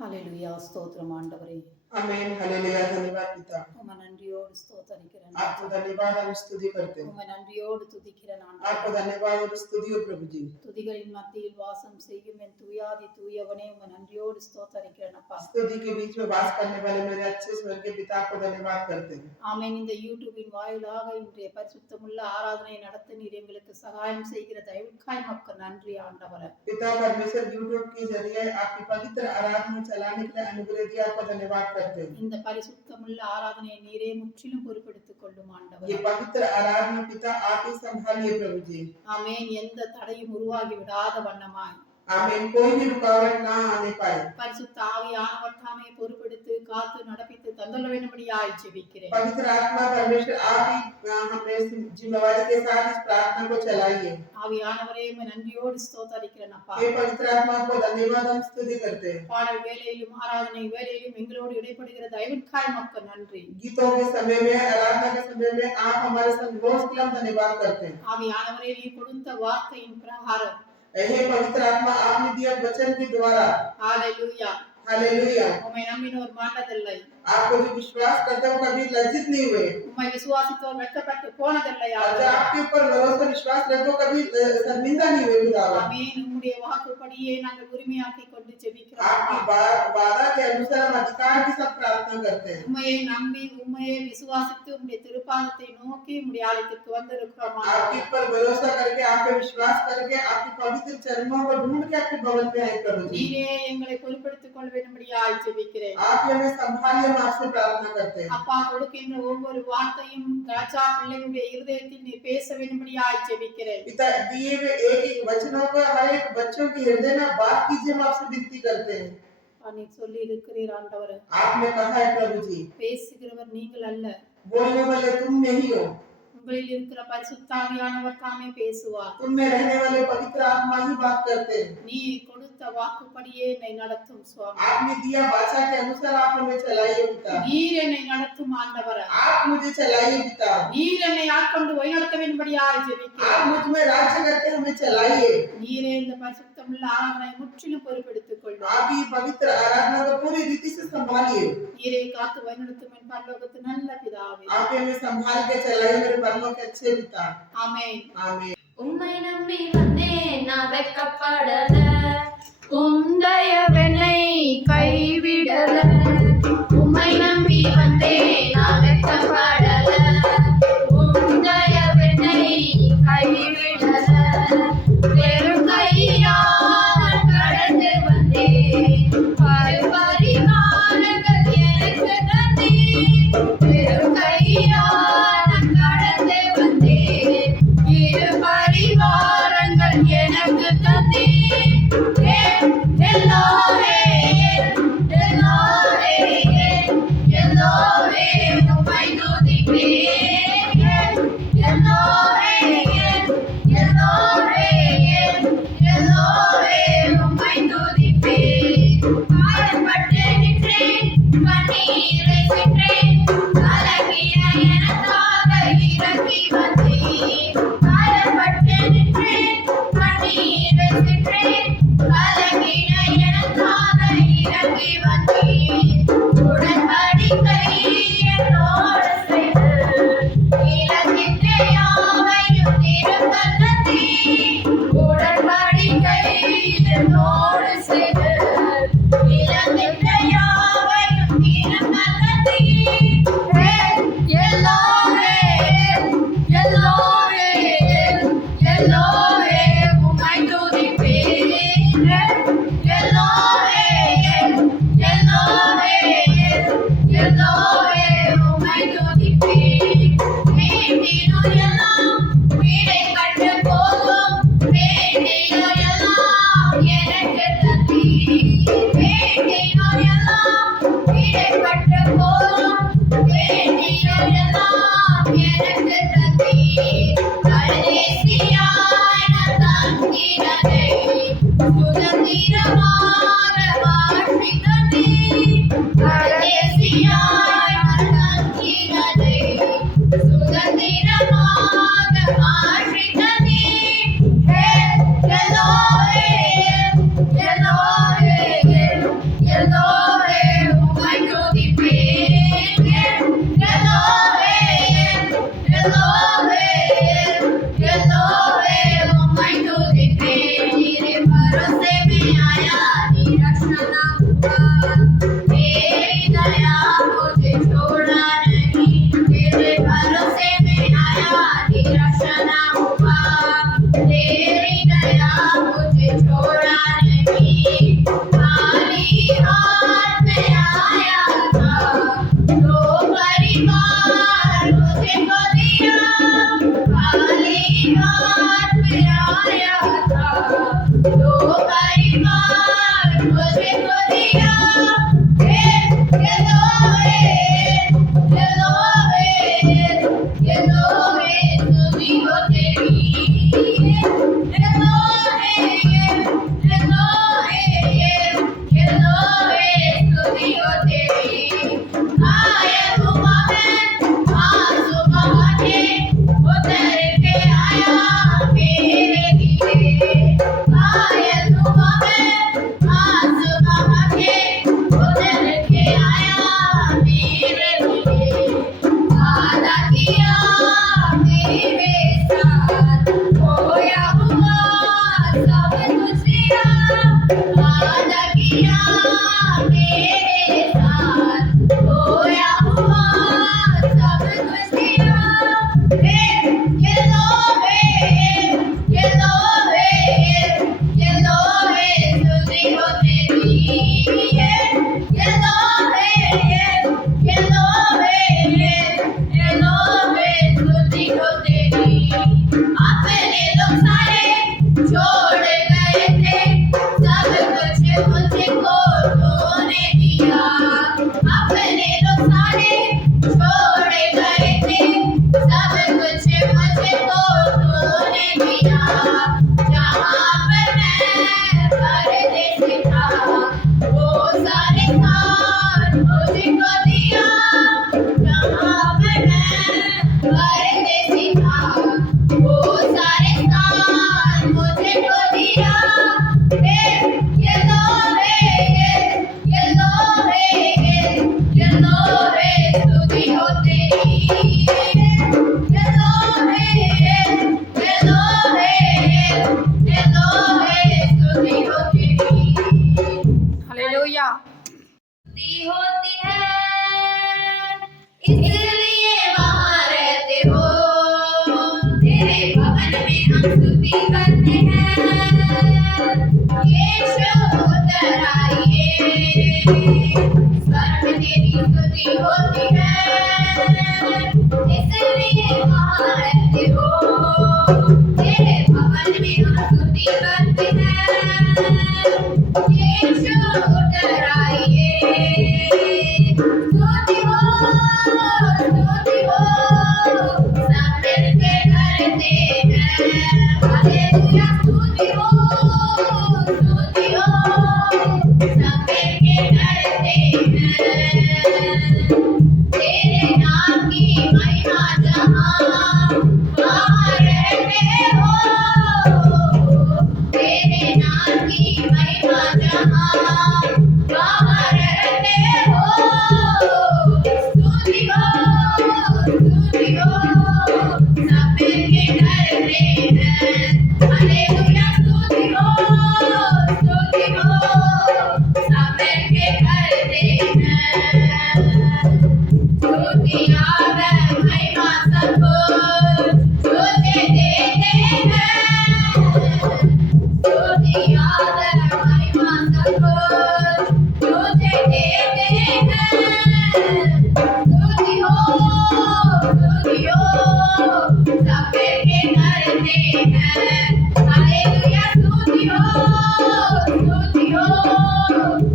ஹalleluya ஸ்தோத்திரம் ஆண்டவரே. Amen hallelujah. धन्यवाद पिता, உம்மை நன்றியோடு ஸ்தோத்தரிக்கிறேன். आपको धन्यवाद और स्तुति करते हैं। உம்மை நன்றியோடு துதிக்கிறேன் आपको ஆண்டவரே. धन्यवाद और स्तुति हो प्रभु जी। துதிகளின் மத்தியில் வாசம் செய்யும் என் தூயாதி தூயவனே உம்மை நன்றியோடு ஸ்தோத்தரிக்கிறேன் அப்பா. स्तुति के बीच में वास करने वाले मेरे अच्छे स्वर्ग के पिता को धन्यवाद करते हैं। ஆமென். இந்த யூடியூபின் வாயிலாக இன்றைய பரிசுத்தமுள்ள ஆராதனை நடத்த நீர் எங்களுக்கு சகாயம் செய்கிற தயவுக்காய் மக்கு நன்றி ஆண்டவரே. पिता परमेश्वर यूट्यूब के जरिए आपकी पवित्र आराधना चलाने के लिए अनुग्रह दिया, आपको धन्यवाद करते हैं। இந்த பரிசுத்தமுள்ள ஆராதனையை நீரே முற்றிலும் பொறுப்பெடுத்துக் கொள்ளும் ஆண்டவரே. ये पवित्र आराधना पिता आप ही संभालिए प्रभु जी। ஆமென். எந்த தடையும் உருவாகி விடாத வண்ணமாய் आमीन। कोई भी रुकावट ना आने पाए। பரிசுத்த ஆவியானவர் தாமே பொறுப்பெடுத்து காத்து நடப்பித்து தந்தள்ள வேண்டும்படியாய் ஜெபிக்கிறேன். पवित्र आत्मा परमेश्वर आप ही हमें जिम्मेवारी के साथ इस प्रार्थना को चलाइए। ஆவியானவரே உம்மை நன்றியோடு ஸ்தோத்தரிக்கிறேன் அப்பா. हे पवित्र आत्मा को धन्यवाद हम स्तुति करते हैं। பாடல் வேளையிலும் ஆராதனை வேளையிலும் எங்களோடு இடைப்படுகிற தயவுக்காய் மக்கு நன்றி. गीतों के समय में, आराधना के समय में आप हमारे संग रोज के लिए हम धन्यवाद करते हैं। ஆவியானவரே நீர் கொடுத்த வார்த்தையின் பிரகாரம் हे पवित्र आत्मा आपने दिया वचन के द्वारा ஹalleluya हालेलुया உம்மை நம்பினோர் மாண்டதில்லை, आपको जो विश्वास करते हो कभी लज्जित नहीं हुए, உம்மை விசுவாசித்தோர் வெட்கப்பட்டு போனதில்லை और जो ஆண்டவரே. आपके ऊपर भरोसा विश्वास रखते हो कभी शर्मिंदा नहीं हुए खुदावन। ஆமென். உம்முடைய வாக்குப்படியே நாங்கள் உரிமையாக்கி கொண்டு ஜெபிக்கிறோம் आपकी அப்பா. वादा के अनुसार हम अधिकार के साथ प्रार्थना करते हैं। உம்மையை நம்பி உம்மையை விசுவாசித்து உம்முடைய திருப்பாதத்தை நோக்கி உம்முடைய ஆலயத்திற்கு வந்திருக்கிறோம் आपके ஆண்டவரே. ऊपर भरोसा करके, आप पे विश्वास करके, आपके पवित्र चरणों को ढूंढ के आपके भवन में आए प्रभु जी। நீரே எங்களை பொறுப்பெடுத்துக் கொள்ள வேண்டும்படியாய் ஜெபிக்கிறேன். आप हमें संभालिए, हम आपसे प्रार्थना करते हैं। அப்பா கொடுக்கின்ற ஒவ்வொரு வார்த்தையும் ராஜா பிள்ளையுடைய இருதயத்தில் நீ பேச வேண்டும்படியாய் ஜெபிக்கிறேன். पिता दिए हुए एक एक वचनों को हर एक बच्चों के हृदय में बात कीजिए, हम आपसे विनती करते हैं। நீர் சொல்லி இருக்கிறீர் ஆண்டவரே, आपने कहा है प्रभु जी, பேசுகிறவர் நீங்கள் அல்ல, बोलने वाले तुम नहीं हो, உங்களில் இருக்கிற பரிசுத்த ஆவியானவர் தாமே பேசுவார். तुम में रहने वाले पवित्र आत्मा ही बात करते हैं। நீ கொடுத்த வாக்குப்படியே என்னை நடத்தும் சுவாமி. आपने दिया वाचा के अनुसार आप हमें चलाइए पिता। நீர் என்னை நடத்தும் ஆண்டவரே. आप मुझे चलाइए पिता। நீர் என்னை ஆட்கொண்டு வழிநடத்த வேண்டும்படியாய் ஜெபிக்கிறேன். आप मुझ में राज्य करके हमें चलाइए। நீரே இந்த பரிசுத்தமுள்ள ஆராதனை முற்றிலும் பொறுப்பெடுத்துக் கொள்ளும். आप ही पवित्र आराधना को पूरी रीति से संभालिए। நீரே காத்து வழிநடத்தும் என் பரலோகத்து நல்ல பிதாவே. आप हमें संभाल के चलाइए मेरे परलोक के अच्छे पिता। ஆமென். आमीन। உம்மை நம்பி வந்தேன் நான் வெட்கப்படல, உம் தயவென்னை கைவிடல. உம்மை நம்பி வந்தேன் நான் வெட்கப்படல, உம் தயவென்னை கைவிடல. வெறும் கையால் கடந்து வந்தேன், பரிமாணங்கள் எனக்கு தந்தீர். வெறும் கையால் கடந்து வந்தேன், இரு பரிவாரங்கள் எனக்கு தந்தீர். எல்லோரே எல்லோரே எல்லோரே உம்மை துதிப்பேன். எல்லோரே எல்லோரே எல்லோரே உம்மை துதிப்பேன். காயப்பட்டு நின்றேன், கண்ணீரை சிற்றேன், கலங்கிய எனக்காக இறங்கி வந்தேன். காயப்பட்டு நின்றேன், கண்ணீரை சிற்றேன், கலங்கிய எனக்காக இறங்கி வந்தேன். உடன்படிக்கை என்னோடு செய்து, இலக்கின்ற யாவையும் திரும்பத் தந்தீர். உடன்படிக்கை என்னோடு செய்து, இலக்கின்ற யாவையும் திரும்பத் தந்தீர். எல்லோரே எல்லோரே எல்லோரே உம்மை துதிப்பேன். எல்லோரே मुझको दिया ये लो स्तुति हो तेरी ये लो स्तुति हो तेरी आया हुआ है आंसू बहा के उतर के आया मेरे लिए आया हुआ है आंसू बहा के उतर के आया मेरे लिए वादा किया मेरे साथ खोया हुआ सब कुछ लिया वादा किया मेरे साथ खोया हुआ सब कुछ लिया ये लो स्तुति हो तेरी ये लो स्तुति हो तेरी अपने लोग सारे छोड़ गए थे सब कुछ मुझको तूने दिया अपने लोग सारे छोड़ गए थे सब कुछ मुझको तूने दिया जहाँ पर मैं परदेसी था वो सारे साथ मुझको दिया जहाँ पर मैं परदेसी था वो सारे साथ मुझको दिया ये लो स्तुति हो तेरी ये लो स्तुति हो तेरी हालेलुया। स्तुति होती है इसलिए वहाँ रहते हो तेरे भवन में हम स्तुति करते हैं यीशु उतर आइए स्वर्ग तेरी स्तुति होती है इसलिए वहाँ रहते हो तेरे भवन में हम स्तुति करते हैं यीशु उतर आइए स्तुति हो सब मिलके करते हैं हालेलुया स्तुति हो सब मिलके करते हैं तेरे नाम की महिमा जहाँ वहाँ रहते हो तेरे नाम की महिमा जहाँ वहाँ रहते हो स्तुति हो सब मिलके करते हैं हालेलुया स्तुति हो सब मिलके करते हैं स्तुति आदर महिमा सब कुछ तुझे देते हैं स्तुति आदर महिमा सब कुछ तुझे देते हैं स्तुति हो सब मिलके करते हैं हालेलुया स्तुति हो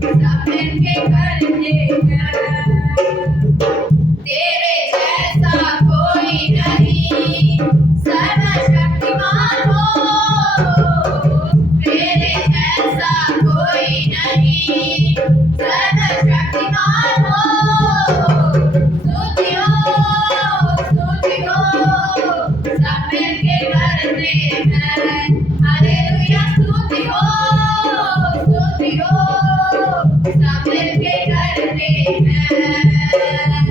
सब मिलके करते हैं तेरे जैसा कोई नहीं सर्वशक्तिमान हो तेरे जैसा कोई नहीं सर्वशक्तिमान हो स्तुति हो सब मिलके करते हैं हालेलुया स्तुति हो सब मिलके करते हैं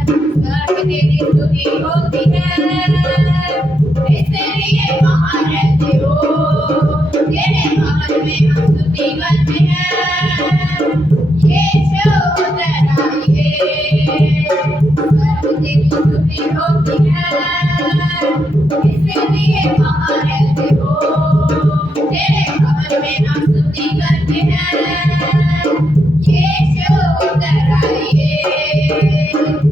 स्वर्ग तेरी स्तुति होती है इसलिए वहाँ रहते हो तेरे भवन में हम स्तुति करते हैं यीशु उतर आइए स्वर्ग तेरी स्तुति होती है इसलिए वहाँ रहते हो तेरे भवन में हम स्तुति करते हैं यीशु उतर आइए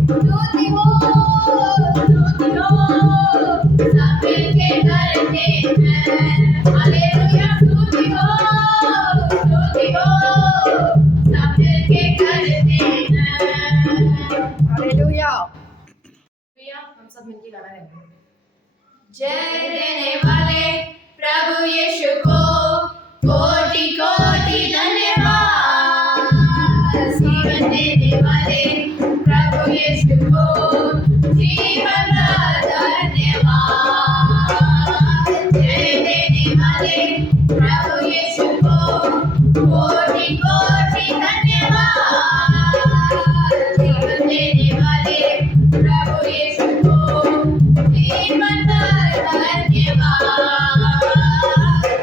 स्तुति हो सब मिलके करते हैं हालेलुया स्तुति हो सब मिलके करते हैं। हालेलुया। हम सब मिलके गाना गाएंगे। जय देने वाले प्रभु यीशु को कोटि कोटि धन्यवाद। जीवन देने वाले प्रभु यीशु को जीवन का धन्यवाद। जय देने वाले प्रभु यीशु को कोटि कोटि धन्यवाद। जीवन देने वाले प्रभु यीशु को जीवन का धन्यवाद।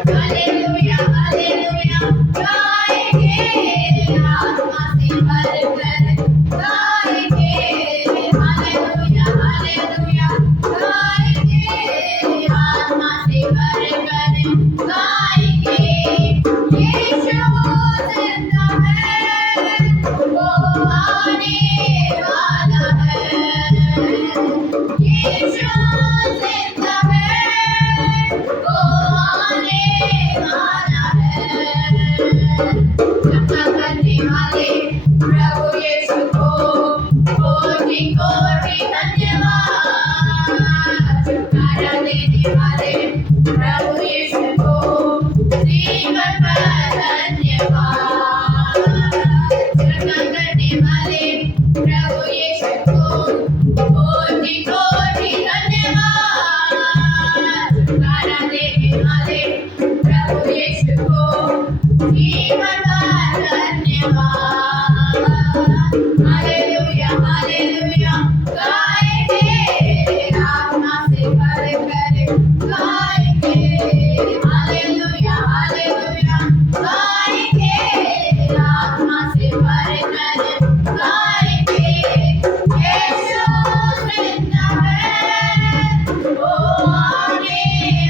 हालेलुया हालेलुया गाएंगे आत्मा से भरकर गाएंगे। हालेलुया हालेलुया गाएंगे आत्मा से भरकर गाएंगे। यीशु जिंदा है वो आने वाला है। यीशु जिंदा है वो आने वाला है। क्षमा करने वाले प्रभु यीशु को कोटि कोटि धन्यवाद। छुटकारा देने वाले प्रभु यीशु को जीवन का धन्यवाद। क्षमा करने वाले प्रभु यीशु को कोटि कोटि धन्यवाद। छुटकारा देने वाले प्रभु यीशु को जीवन का धन्यवाद। हालेलुया हालेलुया गाएंगे आत्मा से भरकर गाएंगे। हालेलुया हालेलुया गाएंगे आत्मा से भरकर गाएंगे। यीशु जिंदा है वो आने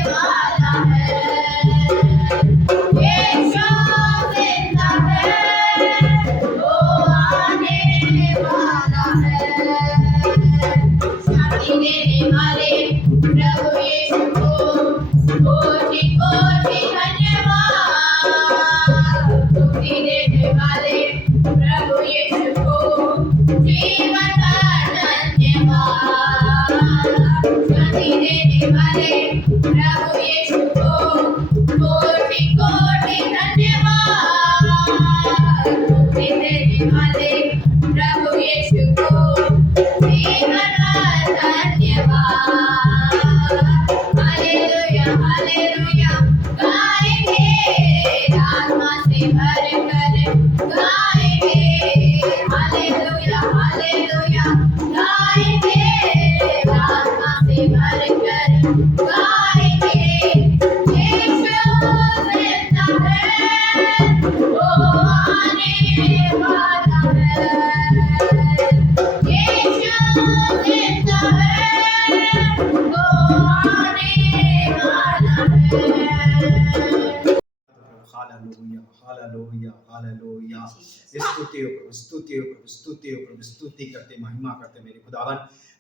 वाला है। यीशु जिंदा है वो आने वाला है। शांति देने वाले प्रभु यीशु को कोटि कोटि धन्यवाद। मुक्ति देने वाले प्रभु यीशु को जीवन का धन्यवाद। शांति देने वाले प्रभु यीशु को कोटि कोटि धन्यवाद। मुक्ति देने वाले प्रभु यीशु को जीवन का धन्यवाद। हालेलुया हालेलुया गाएंगे आत्मा से भरकर गाएंगे। हालेलुया हालेलुया गाएंगे आत्मा से भरकर गाएंगे। यीशु जिंदा है वो आने वाला है। यीशु जिंदा है वो आने वाला है। Hallelujah hallelujah hallelujah. स्तुति हो प्रभु, स्तुति हो प्रभु, स्तुति हो प्रभु, स्तुति करते महिमा करते मेरे खुदावन।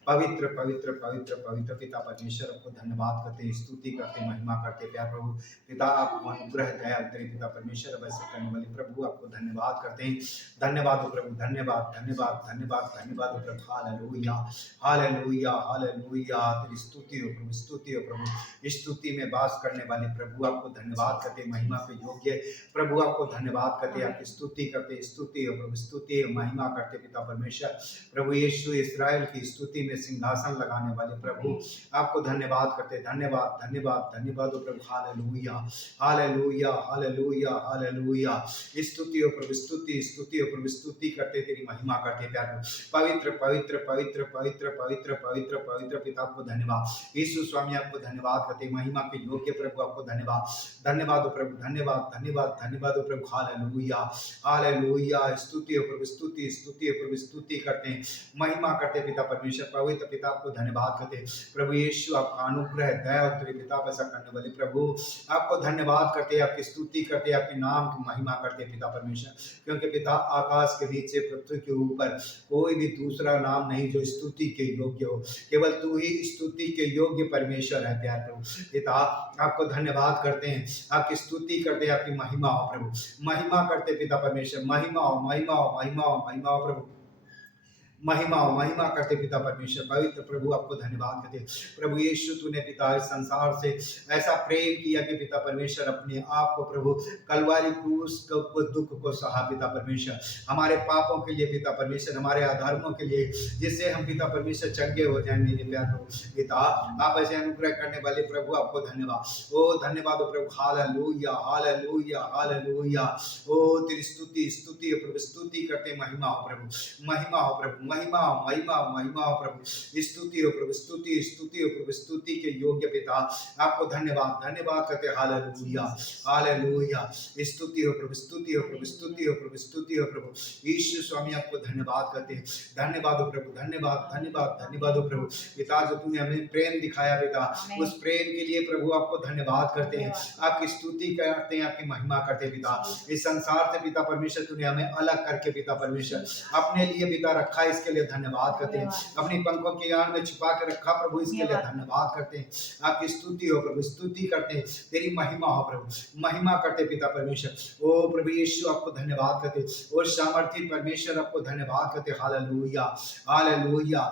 पवित्र पवित्र पवित्र पवित्र पिता परमेश्वर आपको धन्यवाद करते, स्तुति करते, महिमा करते प्यार प्रभु पिता। आपको अनुग्रह दया उतरे पिता परमेश्वर वैसे करने वाले प्रभु आपको धन्यवाद करते हैं। धन्यवाद हो प्रभु, धन्यवाद धन्यवाद धन्यवाद धन्यवाद हो प्रभु। Hallelujah hallelujah hallelujah. तेरी स्तुति हो प्रभु, स्तुति हो प्रभु। स्तुति में वास करने वाले प्रभु आपको धन्यवाद करते, महिमा के योग्य प्रभु आपको धन्यवाद करते, आपकी स्तुति करते। स्तुति हो प्रभु, स्तुति महिमा करते पिता परमेश्वर। प्रभु यीशु इस्राएल की स्तुति में सिंहासन लगाने वाले प्रभु आपको धन्यवाद करते। धन्यवाद धन्यवाद धन्यवाद हो प्रभु। Hallelujah hallelujah hallelujah hallelujah. स्तुति हो प्रभु, स्तुति स्तुति हो प्रभु, स्तुति करते, तेरी महिमा करते प्यार पवित्र पवित्र पवित्र पवित्र पवित्र पवित्र पवित्र पिता आपको धन्यवाद। यीशु स्वामी आपको धन्यवाद करते, महिमा के योग्य प्रभु आपको धन्यवाद। धन्यवाद हो प्रभु, धन्यवाद धन्यवाद धन्यवाद हो प्रभु। Hallelujah hallelujah. स्तुति हो प्रभु, स्तुति स्तुति हो प्रभु, स्तुति करते, महिमा करते पिता परमेश्वर। पवित्र पिता आपको धन्यवाद करते हैं प्रभु यीशु, आपका अनुग्रह दया उत्तरी पिता पर ऐसा करने वाले प्रभु आपको धन्यवाद करते हैं, आपकी स्तुति करते हैं, आपके नाम की महिमा करते हैं पिता परमेश्वर, क्योंकि पिता आकाश के नीचे पृथ्वी के ऊपर कोई भी दूसरा नाम नहीं जो स्तुति के योग्य हो, केवल तू ही स्तुति के योग्य परमेश्वर है प्यार प्रभु पिता। आपको धन्यवाद करते हैं, आपकी स्तुति करते हैं, आपकी महिमा हो प्रभु, महिमा करते पिता परमेश्वर, महिमा हो महिमा हो महिमा हो महिमा हो प्रभु, महिमा करते पिता परमेश्वर पवित्र प्रभु आपको धन्यवाद करते प्रभु यीशु, तूने पिता इस संसार से ऐसा प्रेम किया कि पिता परमेश्वर अपने आप को प्रभु कलवारी क्रूस को दुख को सहा पिता परमेश्वर, हमारे पापों के लिए पिता परमेश्वर, हमारे अधर्मों के लिए, जिससे हम पिता परमेश्वर चंगे हो जाए मेरे प्यार प्रभु पिता। आप ऐसे अनुग्रह करने वाले प्रभु आपको धन्यवाद, ओ धन्यवाद प्रभु, हालेलुया हालेलुया हालेलुया, ओ तेरी स्तुति स्तुति प्रभु, स्तुति करते महिमा हो प्रभु, महिमा हो प्रभु, महिमा महिमा महिमा हो प्रभु, स्तुति हो प्रभु, स्तुति स्तुति हो प्रभु, स्तुति के योग्य पिता आपको धन्यवाद धन्यवाद करते हालेलुया हालेलुया, स्तुति हो प्रभु, स्तुति हो प्रभु, स्तुति हो प्रभु, स्तुति हो प्रभु यीशु स्वामी आपको धन्यवाद करते हैं, धन्यवाद हो प्रभु, धन्यवाद धन्यवाद धन्यवाद हो प्रभु पिता, जो तूने हमें प्रेम दिखाया पिता, उस प्रेम के लिए प्रभु आपको धन्यवाद करते हैं, आपकी स्तुति करते हैं, आपकी महिमा करते हैं पिता। इस संसार से पिता परमेश्वर तूने हमें अलग करके पिता परमेश्वर अपने लिए पिता रखा, इसके लिए धन्यवाद करते हैं, अपनी पंखों के आड़ में छुपा के रखा प्रभु, इसके लिए धन्यवाद करते हैं, आपकी स्तुति हो प्रभु, स्तुति करते हैं, तेरी महिमा हो प्रभु, महिमा करते पिता परमेश्वर, ओ प्रभु यीशु आपको धन्यवाद करते, और सामर्थी परमेश्वर आपको धन्यवाद करते हालेलुया हालेलुया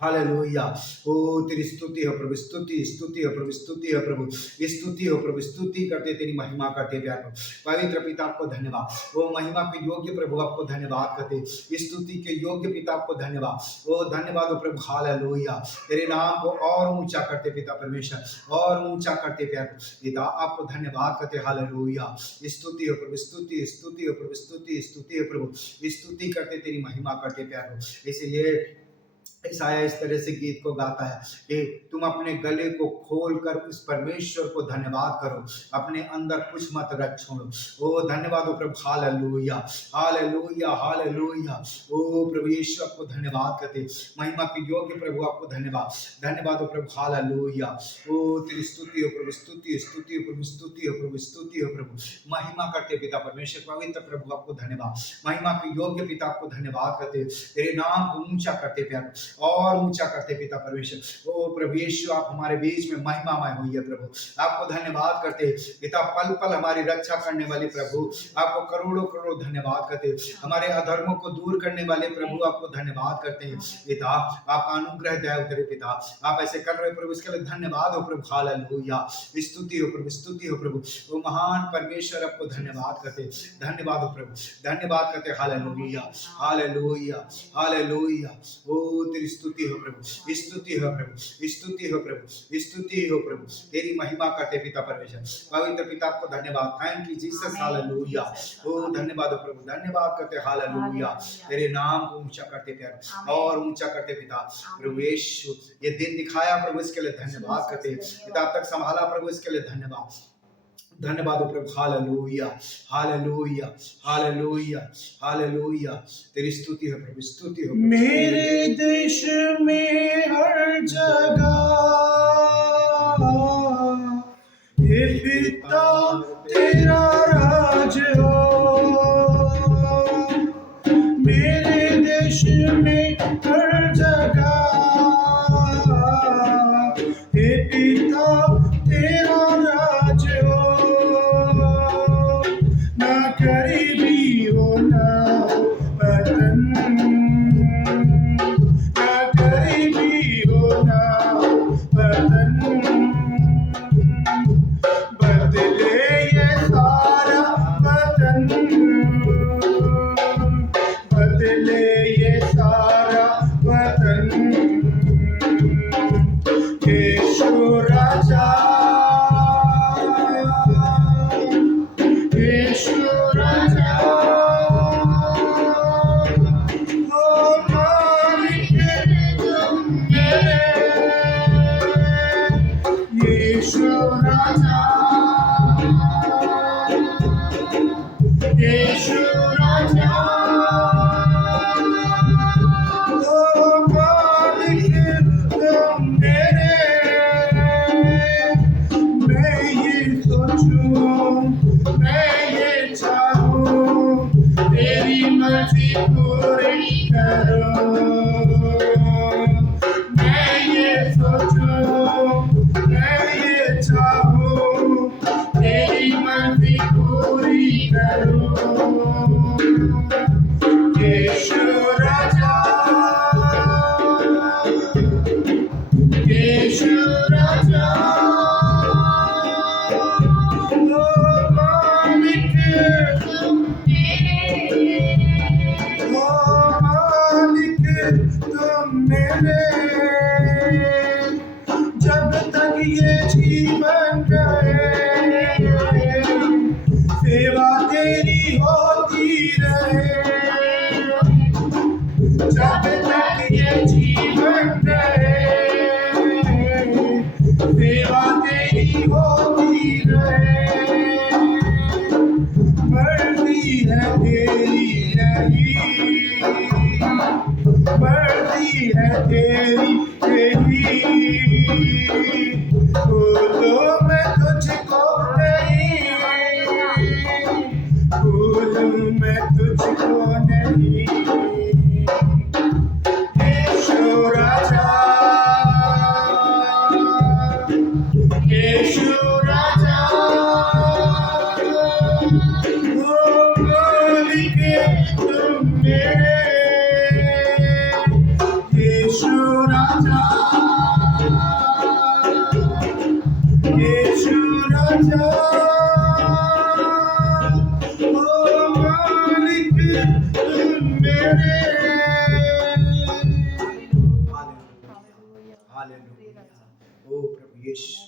हालेलुया, ओ तेरी स्तुति हो प्रभु, स्तुति स्तुति हो प्रभु, स्तुति हो प्रभु, स्तुति हो प्रभु, स्तुति करते तेरी महिमा करते प्यार प्रभु पवित्र पिता आपको धन्यवाद, ओ महिमा के योग्य प्रभु आपको धन्यवाद करते, स्तुति के योग्य पिता आपको धन्यवाद, ओ धन्यवाद हो प्रभु हालेलुया, तेरे नाम को और ऊंचा करते पिता परमेश्वर, और ऊंचा करते प्यार पिता आपको धन्यवाद करते हालेलुया, स्तुति हो प्रभु, स्तुति स्तुति हो प्रभु, स्तुति स्तुति हो प्रभु, स्तुति करते तेरी महिमा करते प्यार प्रभु। इसलिए ईसाया इस तरह से गीत को गाता है कि तुम अपने गले को खोल कर उस परमेश्वर को धन्यवाद करो, अपने अंदर कुछ मत रख छोड़ो। ओ धन्यवाद हो प्रभु हालेलुया हालेलुया हालेलुया, ओ प्रभु यीशु आपको धन्यवाद करते, महिमा के योग्य प्रभु आपको धन्यवाद, धन्यवाद हो प्रभु हालेलुया, ओ तेरी स्तुति हो प्रभु, स्तुति स्तुति हो प्रभु, स्तुति हो प्रभु, स्तुति हो प्रभु, महिमा करते पिता परमेश्वर पवित्र प्रभु आपको धन्यवाद, महिमा के योग्य पिता आपको धन्यवाद करते, तेरे नाम को ऊंचा करते प्यार और ऊंचा करते पिता परमेश्वर। ओ प्रभु यीशु आप हमारे बीच में महिमामय हुई है प्रभु, आपको धन्यवाद करते पिता, पल पल हमारी रक्षा करने वाले प्रभु आपको करोड़ों करोड़ों धन्यवाद करते, हमारे अधर्मों को दूर करने वाले प्रभु आपको धन्यवाद करते हैं पिता, आप अनुग्रह दया उतरे पिता, आप ऐसे कर रहे प्रभु, इसके लिए धन्यवाद हो प्रभु हालेलुया, स्तुति हो प्रभु, स्तुति हो प्रभु, वो महान परमेश्वर आपको धन्यवाद करते, धन्यवाद हो प्रभु, धन्यवाद करते हालेलुया हालेलुया हालेलुया, ओ तेरी स्तुति हो प्रभु, स्तुति हो प्रभु, स्तुति हो प्रभु, स्तुति हो प्रभु, तेरी महिमा करते पिता परमेश्वर पवित्र पिता आपको धन्यवाद, थैंक यू जीसस हालेलुया, ओ धन्यवाद हो प्रभु, धन्यवाद करते हालेलुया, तेरे नाम को ऊंचा करते प्यार और ऊंचा करते पिता प्रभु यीशु, ये दिन दिखाया प्रभु इसके लिए धन्यवाद करते पिता, तक संभाला प्रभु इसके लिए धन्यवाद, धन्यवाद हो प्रभु हालेलुया हालेलुया हालेलुया हालेलुया, तेरी स्तुति हो प्रभु, स्तुति हो प्रभु। मेरे देश में हर जगह हे पिता तेरा राज हो, मेरे देश में हर जगह हे पिता तेरा राज हो, ना करीबी हो ना बदन, ना करीबी हो ना बदन, बदले ये सारा बदन, बदले ये सारा बदन, यीशु राजा, यीशु राजा, ओ मालिक तुम मेरे, यीशु राजा, यीशु राजा, ओ मालिक मर्जी पूरी करो। मैं ये सोचूं, मैं ये चाहूं, तेरी मर्जी पूरी करूं। यीशु राजा, यीशु राजा, ओ मालिक, ओ मालिक तुम मेरे। जब तक ये जीवन रहे, सेवा तेरी होती रहे। जब तक ये जीवन रहे, सेवा तेरी होती रहे। मर्जी है तेरी यही, मर्जी है तेरी यही। बोलो मैं तुझको नहीं, बोलूं मैं तुझको नहीं। यीशु राजा, यीशु राजा, ओ मालिक तुम मेरे। यीशु राजा, यीशु राजा, ओ मालिक तुम मेरे। हालेलुया। ओ प्रभु यीशु,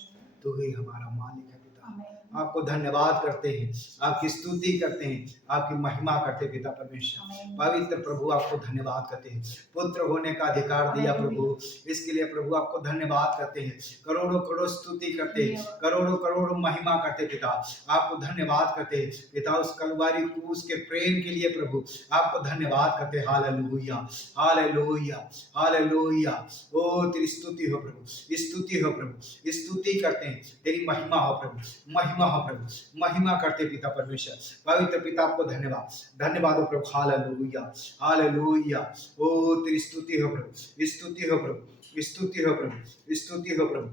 तू ही हमारा मालिक है पिता। आमेन। आपको धन्यवाद करते हैं, आपकी स्तुति करते हैं, आपकी महिमा करते हैं पिता परमेश्वर। आमेन। पवित्र प्रभु आपको धन्यवाद करते हैं, पुत्र होने का अधिकार दिया प्रभु, इसके लिए प्रभु आपको धन्यवाद करते हैं। करोड़ों करोड़ स्तुति करते हैं, करोड़ों करोड़ महिमा करते हैं पिता। आपको धन्यवाद करते हैं पिता, उस कलवारी क्रूस के प्रेम के लिए प्रभु आपको धन्यवाद करते हैं। Hallelujah, hallelujah, hallelujah. ओ तेरी स्तुति हो प्रभु, स्तुति हो प्रभु, स्तुति करते हैं, तेरी महिमा हो प्रभु, महिमा हो प्रभु, महिमा करते पिता परमेश्वर। पवित्र पिता आपको धन्यवाद, धन्यवाद हो प्रभु। Hallelujah, hallelujah. ओ तेरी स्तुति हो प्रभु, स्तुति हो प्रभु, स्तुति हो प्रभु, स्तुति हो प्रभु,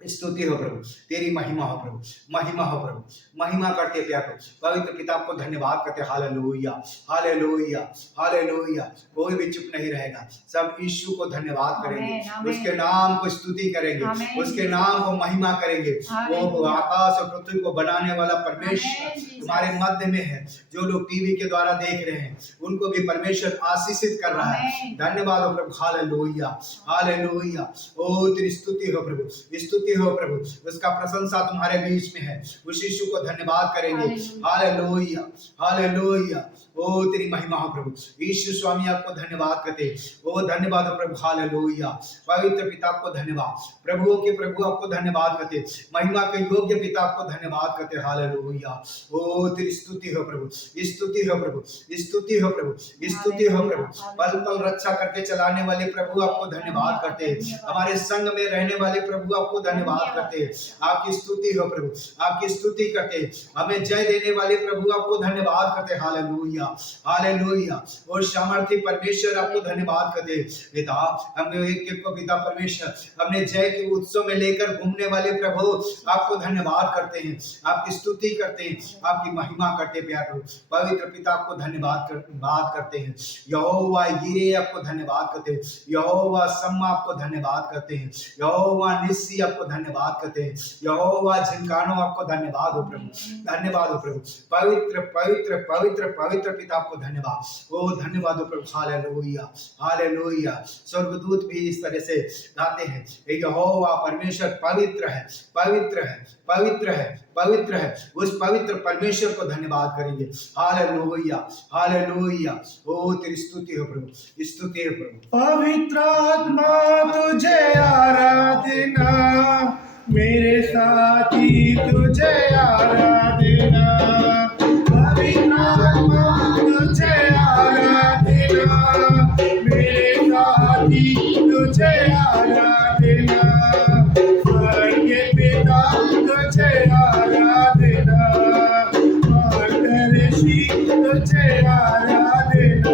स्तुति हो प्रभु, तेरी महिमा हो प्रभु, महिमा हो प्रभु, महिमा करते प्यार प्रभु। पवित्र पिता आपको धन्यवाद करते। Hallelujah, hallelujah, hallelujah. कोई भी चुप नहीं रहेगा, सब यीशु को धन्यवाद करेंगे, आमेन, आमेन। उसके नाम को स्तुति करेंगे, आमेन। उसके नाम को महिमा करेंगे। वो हालेलुया। आकाश और पृथ्वी को बनाने वाला परमेश्वर आमेन, जीसस। तुम्हारे मध्य में है। जो लोग टीवी के द्वारा देख रहे हैं, उनको भी परमेश्वर आशीषित कर रहा है। आमेन। धन्यवाद हो प्रभु। Hallelujah, hallelujah. ओ तेरी स्तुति हो प्रभु, स्तुति हो प्रभु, उसका प्रशंसा तुम्हारे बीच में है। उस यीशु को धन्यवाद करेंगे। Hallelujah, hallelujah. ओ तेरी महिमा हो प्रभु। यीशु स्वामी आपको धन्यवाद करते। ओ धन्यवाद हो प्रभु। हालेलुया। पवित्र पिता आपको धन्यवाद, प्रभुओं के प्रभु आपको धन्यवाद करते, महिमा के योग्य पिता आपको धन्यवाद करते। हालेलुया। ओ तेरी स्तुति हो प्रभु, स्तुति हो प्रभु, स्तुति हो प्रभु, स्तुति हो प्रभु। पल पल रक्षा करके चलाने वाले प्रभु आपको धन्यवाद करते हैं। हमारे संग में रहने वाले प्रभु आपको धन्यवाद करते हैं। आपकी स्तुति हो प्रभु, आपकी स्तुति करते हैं। हमें जय देने वाले प्रभु आपको धन्यवाद करते हैं। Hallelujah, hallelujah. और सामर्थी परमेश्वर आपको धन्यवाद करते हैं पिता। हमें एक एक को पिता परमेश्वर हमने जय के उत्सव में लेकर घूमने वाले प्रभु आपको धन्यवाद करते हैं, आपकी स्तुति करते हैं, आपकी महिमा करते हैं प्यार प्रभु। पवित्र पिता आपको धन्यवाद करते हैं। यहोवा यीरे आपको धन्यवाद करते हैं। यहोवा सम्मा आपको धन्यवाद करते हैं। यहोवा निस्सी आपको धन्यवाद करते हैं। यहोवा झिनकानो आपको धन्यवाद हो प्रभु, धन्यवाद हो प्रभु। पवित्र पवित्र पवित्र पवित्र पिता आपको धन्यवाद, ओ धन्यवाद हो प्रभु। Hallelujah, hallelujah. स्वर्गदूत भी इस तरह से गाते हैं, यहोवा परमेश्वर पवित्र है, पवित्र है, पवित्र है, पवित्र है। उस पवित्र परमेश्वर को धन्यवाद करेंगे। Hallelujah, hallelujah. ओ तेरी स्तुति हो प्रभु, स्तुति हो प्रभु। पवित्र आत्मा तुझे आराधना, मेरे साथी तुझे आराधना। पवित्र आत्मा तुझे आराधना, मेरे साथी तुझे आराधना। स्वर्ग पिता तुझे आराधना, मार्गदर्शी तुझे आराधना।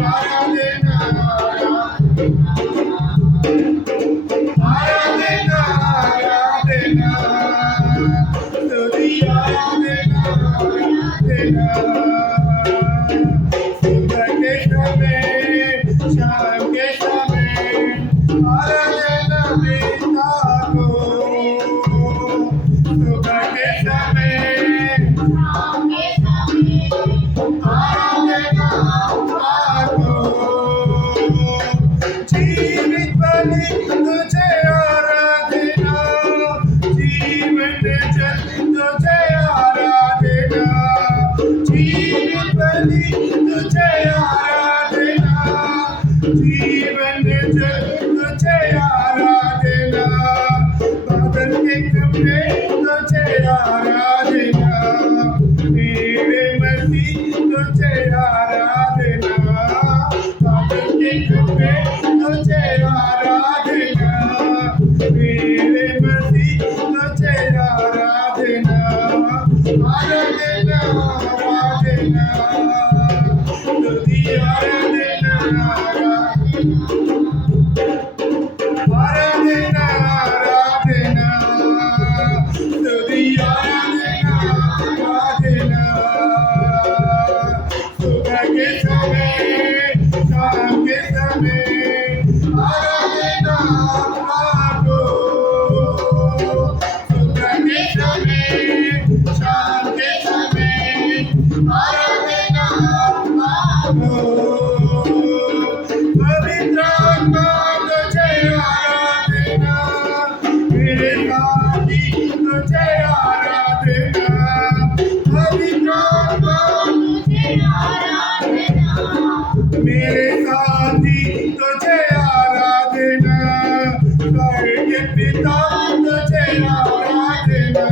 आराधना आराधना आराधना स्तुति आराधना आराधना सुबह के समय शाम के समय आराधना पिता को सुबह के समय आराधना आपको जीवित बलि तुझे आराधना जीवन जल तुझे आराधना जीवित बलि तुझे आराधना जीवन जल तुझे आराधना बादल के कमरे तुझे आराधना मेरे मसीह तुझे आराधना बादल के कमरे तुझे आराधना मेरे मसीह तुझे आराधना आराधना आराधना तुझी आराधना आराधना आराधना तुझी आराधना आराधना सुबह के समय शाम के समय आराधना आपको सुबह के समय शाम के समय आराधना आपको पवित्र आत्मा तुझे आराधना मेरे साथी तुझे आराधना पवित्र आत्मा मेरे साथी तुझे आराधना स्वर्गीय पिता तुझे आराधना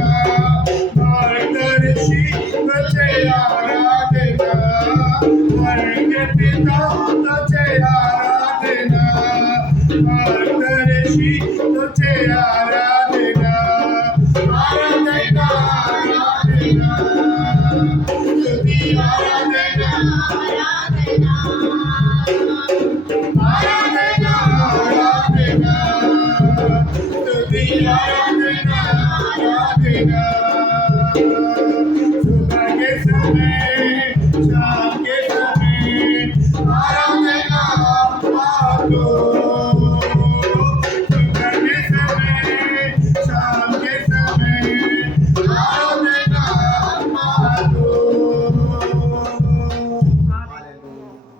मार्गदर्शी तुझे आराधना स्वर्गीय पिता तुझे आराधना मार्गदर्शी तुझे आराधना आराधना आराधना स्तुति आराधना आराधना आराधना स्तुति आराधना आराधना सुबह के समय शाम के समय आराधना आपको सुबह के समय शाम के समय आराधना आपको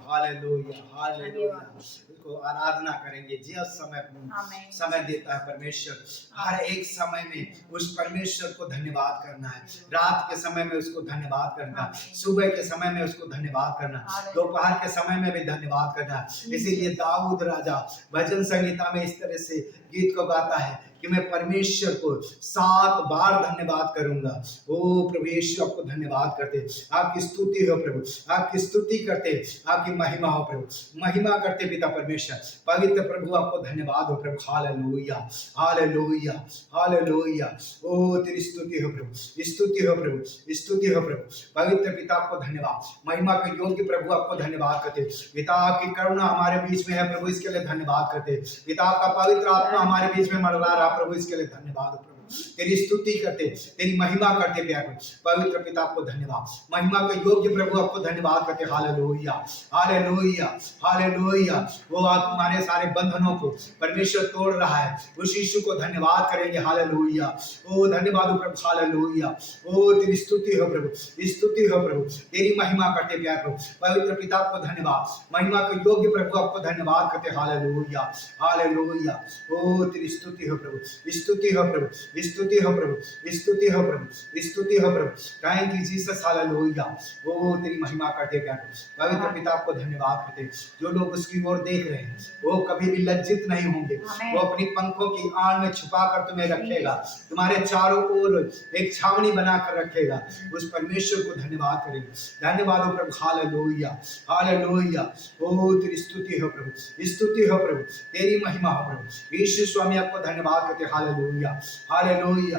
हालेलुया हालेलुया उसको आराधना करेंगे जिस समय आमीन। समय देता है परमेश्वर हर एक समय में उस परमेश्वर को धन्यवाद करना है रात के समय में उसको धन्यवाद करना है सुबह के समय में उसको धन्यवाद करना है दोपहर के समय में भी धन्यवाद करना है इसीलिए दाऊद राजा भजन संहिता में इस तरह से गीत को गाता है कि मैं परमेश्वर को 7 बार धन्यवाद करूंगा। ओ प्रभु यीशु आपको धन्यवाद करते, आपकी स्तुति हो प्रभु, आपकी स्तुति करते, आपकी महिमा हो प्रभु, महिमा करते पिता परमेश्वर, पवित्र प्रभु आपको धन्यवाद हो प्रभु। Hallelujah hallelujah hallelujah. ओ तेरी स्तुति हो प्रभु, स्तुति हो प्रभु, स्तुति हो प्रभु। पवित्र पिता आपको धन्यवाद, महिमा के योग्य प्रभु आपको धन्यवाद करते। पिता आपकी करुणा हमारे बीच में है प्रभु, इसके लिए धन्यवाद करते। पिता आपका पवित्र आत्मा हमारे बीच में मंडरा रहा प्रभु, इसके लिए धन्यवाद हो प्रभु। तेरी स्तुति करते, तेरी महिमा करते प्यारे पवित्र पिता आपको धन्यवाद, महिमा के योग्य प्रभु आपको धन्यवाद करते। Hallelujah hallelujah hallelujah. वो आप हमारे सारे बंधनों को परमेश्वर तोड़ रहा है, उस यीशु को धन्यवाद करेंगे। हालेलुया। ओ धन्यवाद हो प्रभु। हालेलुया। ओ तेरी स्तुति हो प्रभु, स्तुति हो प्रभु, तेरी महिमा करते प्यारे प्रभु पवित्र पिता आपको धन्यवाद, महिमा के योग्य प्रभु आपको धन्यवाद करते। Hallelujah hallelujah. ओ तेरी स्तुति हो प्रभु, स्तुति हो प्रभु, स्तुति हो प्रभु, स्तुति हो प्रभु, स्तुति हो प्रभु। Thank you Jesus. हालेलुया। ओ तेरी महिमा करते प्यारे पवित्र पिता आपको धन्यवाद करते। जो लोग उसकी ओर देख रहे हैं वो कभी भी लज्जित नहीं होंगे, वो अपनी पंखों की आड़ में छुपा कर तुम्हें रखेगा, तुम्हारे चारों ओर एक छावनी बनाकर रखेगा। उस परमेश्वर को धन्यवाद करेंगे। धन्यवाद हो प्रभु। Hallelujah hallelujah. ओ तेरी स्तुति हो प्रभु, स्तुति हो प्रभु, तेरी महिमा हो प्रभु। यीशु स्वामी आपको धन्यवाद करते। हालेलुया हालेलुया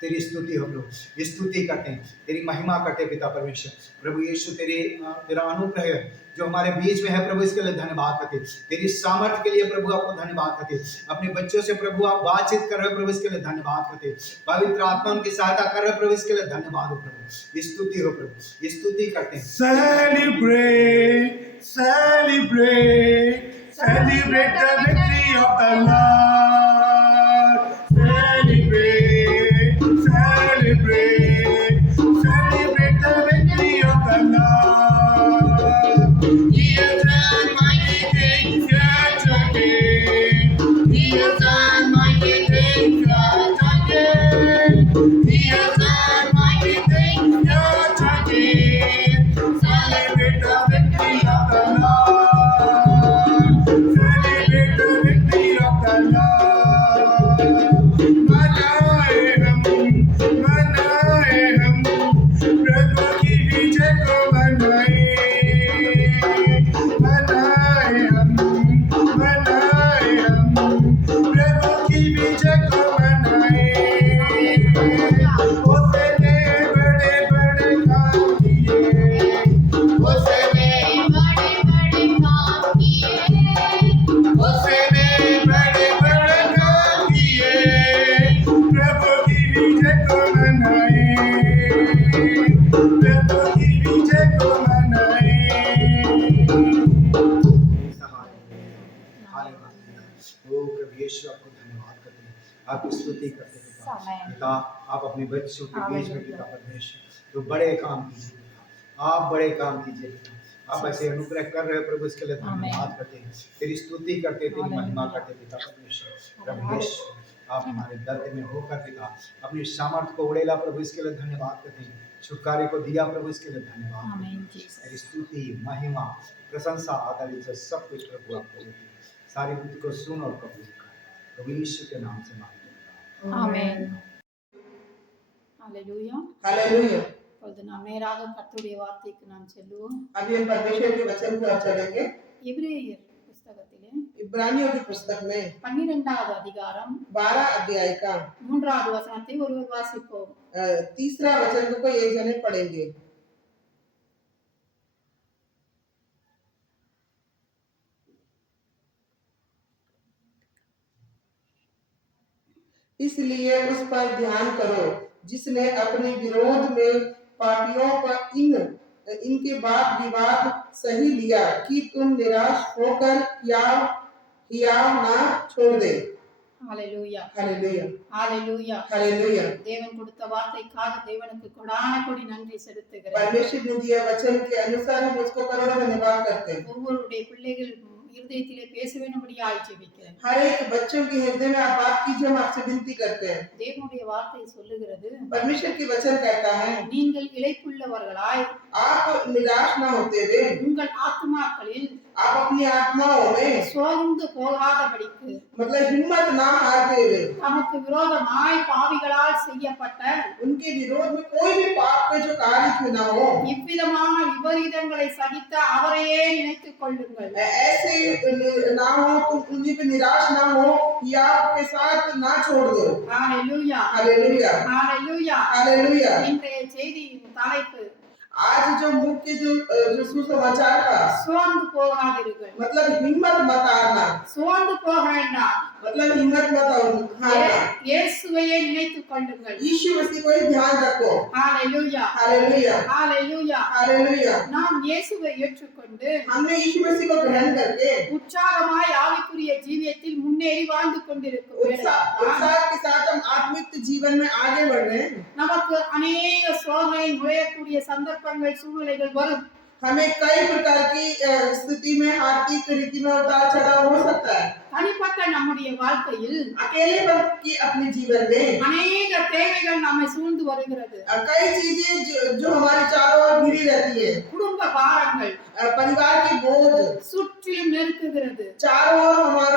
तेरी स्तुति हो प्रभु, स्तुति करते हैं, तेरी महिमा करते हैं पिता परमेश्वर। प्रभु यीशु तेरा अनुग्रह जो हमारे बीच में है प्रभु, इसके लिए धन्यवाद करते, तेरी सामर्थ्य के लिए प्रभु आपको धन्यवाद करते, अपने बच्चों से प्रभु आप बातचीत कर रहे हो प्रभु, इसके लिए धन्यवाद करते, पवित्र आत्मा उनकी सहायता कर रहे हो प्रभु, इसके लिए धन्यवाद हो प्रभु, स्तुति हो प्रभु, स्तुति करते हैं। Celebrate, celebrate, celebrate the victory of the Lord. Celebrate, celebrate, celebrate the victory of the Lord. He has done mighty things yet again. He has done mighty things yet again. He has done mighty things yet again. Celebrate the victory of the Lord. Celebrate the victory of the Lord. मनाए हम, प्रभु की विजय को मनाए। मनाए हम, प्रभु की विजय को मनाए। उसने बड़े बड़े काम किए, उसने बड़े बड़े काम किए, उसने बड़े बड़े काम किए, प्रभु की विजय को मनाए, प्रभु की विजय को मनाए। ओ प्रभु यीशु आपको धन्यवाद करते हैं, आपकी स्तुति करते हैं पिता, आप अपने बच्चों के बीच में पिता परमेश्वर तो बड़े काम कीजिए पिता, आप बड़े काम कीजिए पिता, आप ऐसे अनुग्रह कर रहे हो प्रभु, इसके लिए धन्यवाद करते हैं, तेरी स्तुति करते हैं, तेरी महिमा करते हैं पिता परमेश्वर। प्रभु यीशु आप हमारे दर्द में होकर पिता अपनी सामर्थ्य को उड़ेला प्रभु, इसके लिए धन्यवाद करते हैं, छुटकारे को दिया प्रभु, इसके लिए धन्यवाद करते हैं। तेरी स्तुति महिमा प्रशंसा आदर इज्जत सब कुछ प्रभु आपको देते हैं, सारी बुद्धि को सुन और कबूल कर, प्रभु यीशु के नाम से मांगते हैं। ஆமென். ஹalleluya. हालेलुया। இப்பொழுது நாம் நேராக கர்த்தருடைய வார்த்தைக்கு நாம் செல்லுவோம். अभी हम परमेश्वर के वचन की ओर चलेंगे। எபிரேயர் புத்தகத்திலே इब्रानियों की पुस्तक में 12வது அதிகாரம் 12 अध्याय का 3வது வசனத்தை ஒருவர் வாசிப்போம். 3रा वचन को कोई एक जने पढ़ेंगे। इसलिए उस पर ध्यान करो जिसने अपने विरोध में पापियों पर इनके बाद विवाद सही लिया कि तुम निराश होकर हियाव ना छोड़ दे। ஹalleluya. हालेलुया, ஹalleluya. हालेलुया। தேவன் கொடுத்த வார்த்தைக்காக தேவனுக்கு கொடான கொடி நன்றி செலுத்துகிறேன். परमेश्वर ने दिया वचन के अनुसार हम उसको करोड़ों धन्यवाद करते हैं। ஒவ்வொருடைய பிள்ளைகள் இருதயத்திலே பேச வேண்டும்படியாய் ஜெபிக்கிறேன். हर एक बच्चों के हृदय में आप बात कीजिए, हम आपसे विनती करते हैं। தேவனுடைய வார்த்தை சொல்லுகிறது, परमेश्वर की वचन कहता है நீங்கள் இளைப்புள்ளவர்களாய் आप निराश ना होते हुए உங்கள் ஆத்துமாக்களில் आप अपनी आत्माओं में சோர்ந்து போகாதபடிக்கு मतलब हिम्मत ना हारते हुए நமக்கு விரோதமாய் பாவிகளால் செய்யப்பட்ட उनके विरोध में कोई भी पाप के जो कार्य क्यों ना हो, இவ்விதமான விபரீதங்களை சகித்த அவரையே நினைத்துக் கொள்ளுங்கள். ऐसे ना हो, तुम उन्हीं पे निराश ना हो या आपके साथ ना छोड़ दो। ஹalleluya. हालेलुया, ஹalleluya. हालेलुया। இன்றைய செய்தியின் தலைப்பு आज जो मुख्य जो सुसमाचार का சோர்ந்து போகாதீர்கள். मतलब हिम्मत मत हारना, சோர்ந்து போக வேண்டாம். मतलब हिम्मत मत हारना। இயேசுவையே நினைத்துக் கொள்ளுங்கள். यीशु मसीह को ही ध्यान रखो। ஹalleluya. हालेलुया, ஹalleluya. हालेलुया। நாம் இயேசுவை ஏற்றுக்கொண்டு हमने यीशु मसीह को ग्रहण करके உற்சாகமாய் ஆவிக்குரிய ஜீவியத்தில் முன்னேறி வாழ்ந்து கொண்டிருக்கிறோம். उत्साह के साथ हम आत्मिक जीवन में आगे बढ़ रहे हैं। நமக்கு अनेक சோதனை நுழையக்கூடிய சந்தர்ப்பங்கள் சூழ்நிலைகள் வரும். हमें कई प्रकार की स्थिति में आर्थिक रीति में उतार चढ़ाव हो सकता है। தனிப்பட்ட நம்முடைய வாழ்க்கையில் अकेलेपन की अपने जीवन में अनेक தேவைகள் நம்மை சூழ்ந்து வருகிறது. कई चीजें जो हमारे चारों ओर घिरी रहती है। குடும்ப பாரங்கள் परिवार की बोझ சுற்றிலும் நெருக்குகிறது. चारों ओर हमारे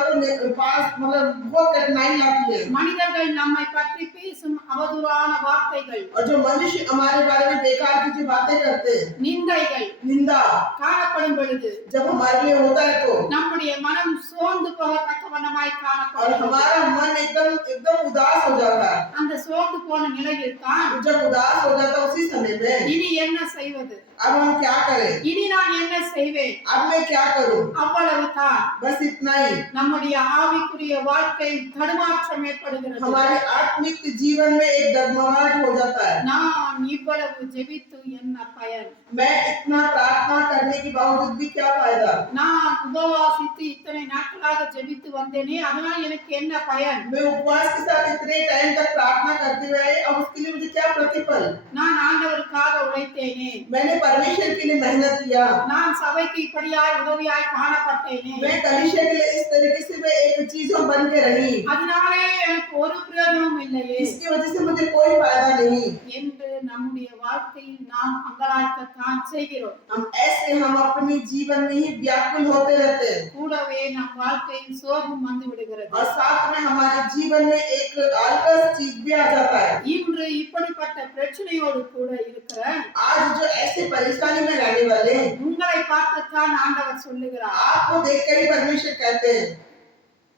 पास मतलब बहुत कठिनाई लाती है। மனிதர்கள் நம்மை பற்றி பேசும் அவதூறான வார்த்தைகள், और जो मनुष्य हमारे बारे में बेकार की जो बातें करते हैं, நிந்தைகள் निंदा காணப்படும் பொழுது जब हमारे लिए होता है तो நம்முடைய மனம் சோர்ந்து போகத்தக்க வண்ணமாய் துக்கமாய் और காணப்படுகிறது. हमारा मन एकदम एकदम उदास हो जाता है। அந்த சோர்ந்து போன நிலையில் தான் जब उदास हो जाता है उसी समय में இனி என்ன செய்வது, अब हम क्या करें, இனி நான் என்ன செய்வேன், अब मैं क्या करूं, அவ்வளவுதான். बस इतना ही। நம்முடைய ஆவிக்குரிய வாழ்க்கை தடுமாற்றம் ஏற்படுகிறது. हमारे आत्मिक जीवन में एक डगमगाहट हो जाता है। நான் இவ்வளவு ஜெபித்து என்ன பயன், मैं इतना प्रार्थना करने के बावजूद भी क्या फायदा, நான் உபவாசித்து இத்தனை நாட்களாக ஜெபித்து வந்தேனே அதனால் எனக்கு என்ன பயன், मैं उपवास के साथ इतने टाइम तक प्रार्थना करते हुए अब उसके लिए मुझे क्या प्रतिफल, நான் ஆண்டவருக்காக உழைத்தேனே, मैंने परमेश्वर के लिए मेहनत किया, நான் சபைக்கு இப்படியாய் உதவியாய் காணப்பட்டேனே, मैं कलीसिया के लिए इस तरीके से मैं एक चीजों बन के रही, அதனாலே எனக்கு ஒரு பிரயோஜனமும் இல்லையே इसकी वजह से मुझे कोई फायदा नहीं। என்று நம்முடைய வாழ்க்கையில் நாம் அங்கலாய்க்கத்தான் செய்கிறோம். हम अपने जीवन में ही व्याकुल होते रहते हैं கூடவே நம் வாழ்க்கையில் சோர்வும் வந்து விடுகிறது. और साथ में हमारे जीवन में एक आलस चीज भी आ जाता है। இன்று இப்படிப்பட்ட பிரச்சனையோடு கூட இருக்கிற आज जो ऐसे परेशानी में रहने वाले हैं, உங்களை பார்த்துத்தான் ஆண்டவர் சொல்லுகிறார், आपको देखकर ही परमेश्वर कहते हैं,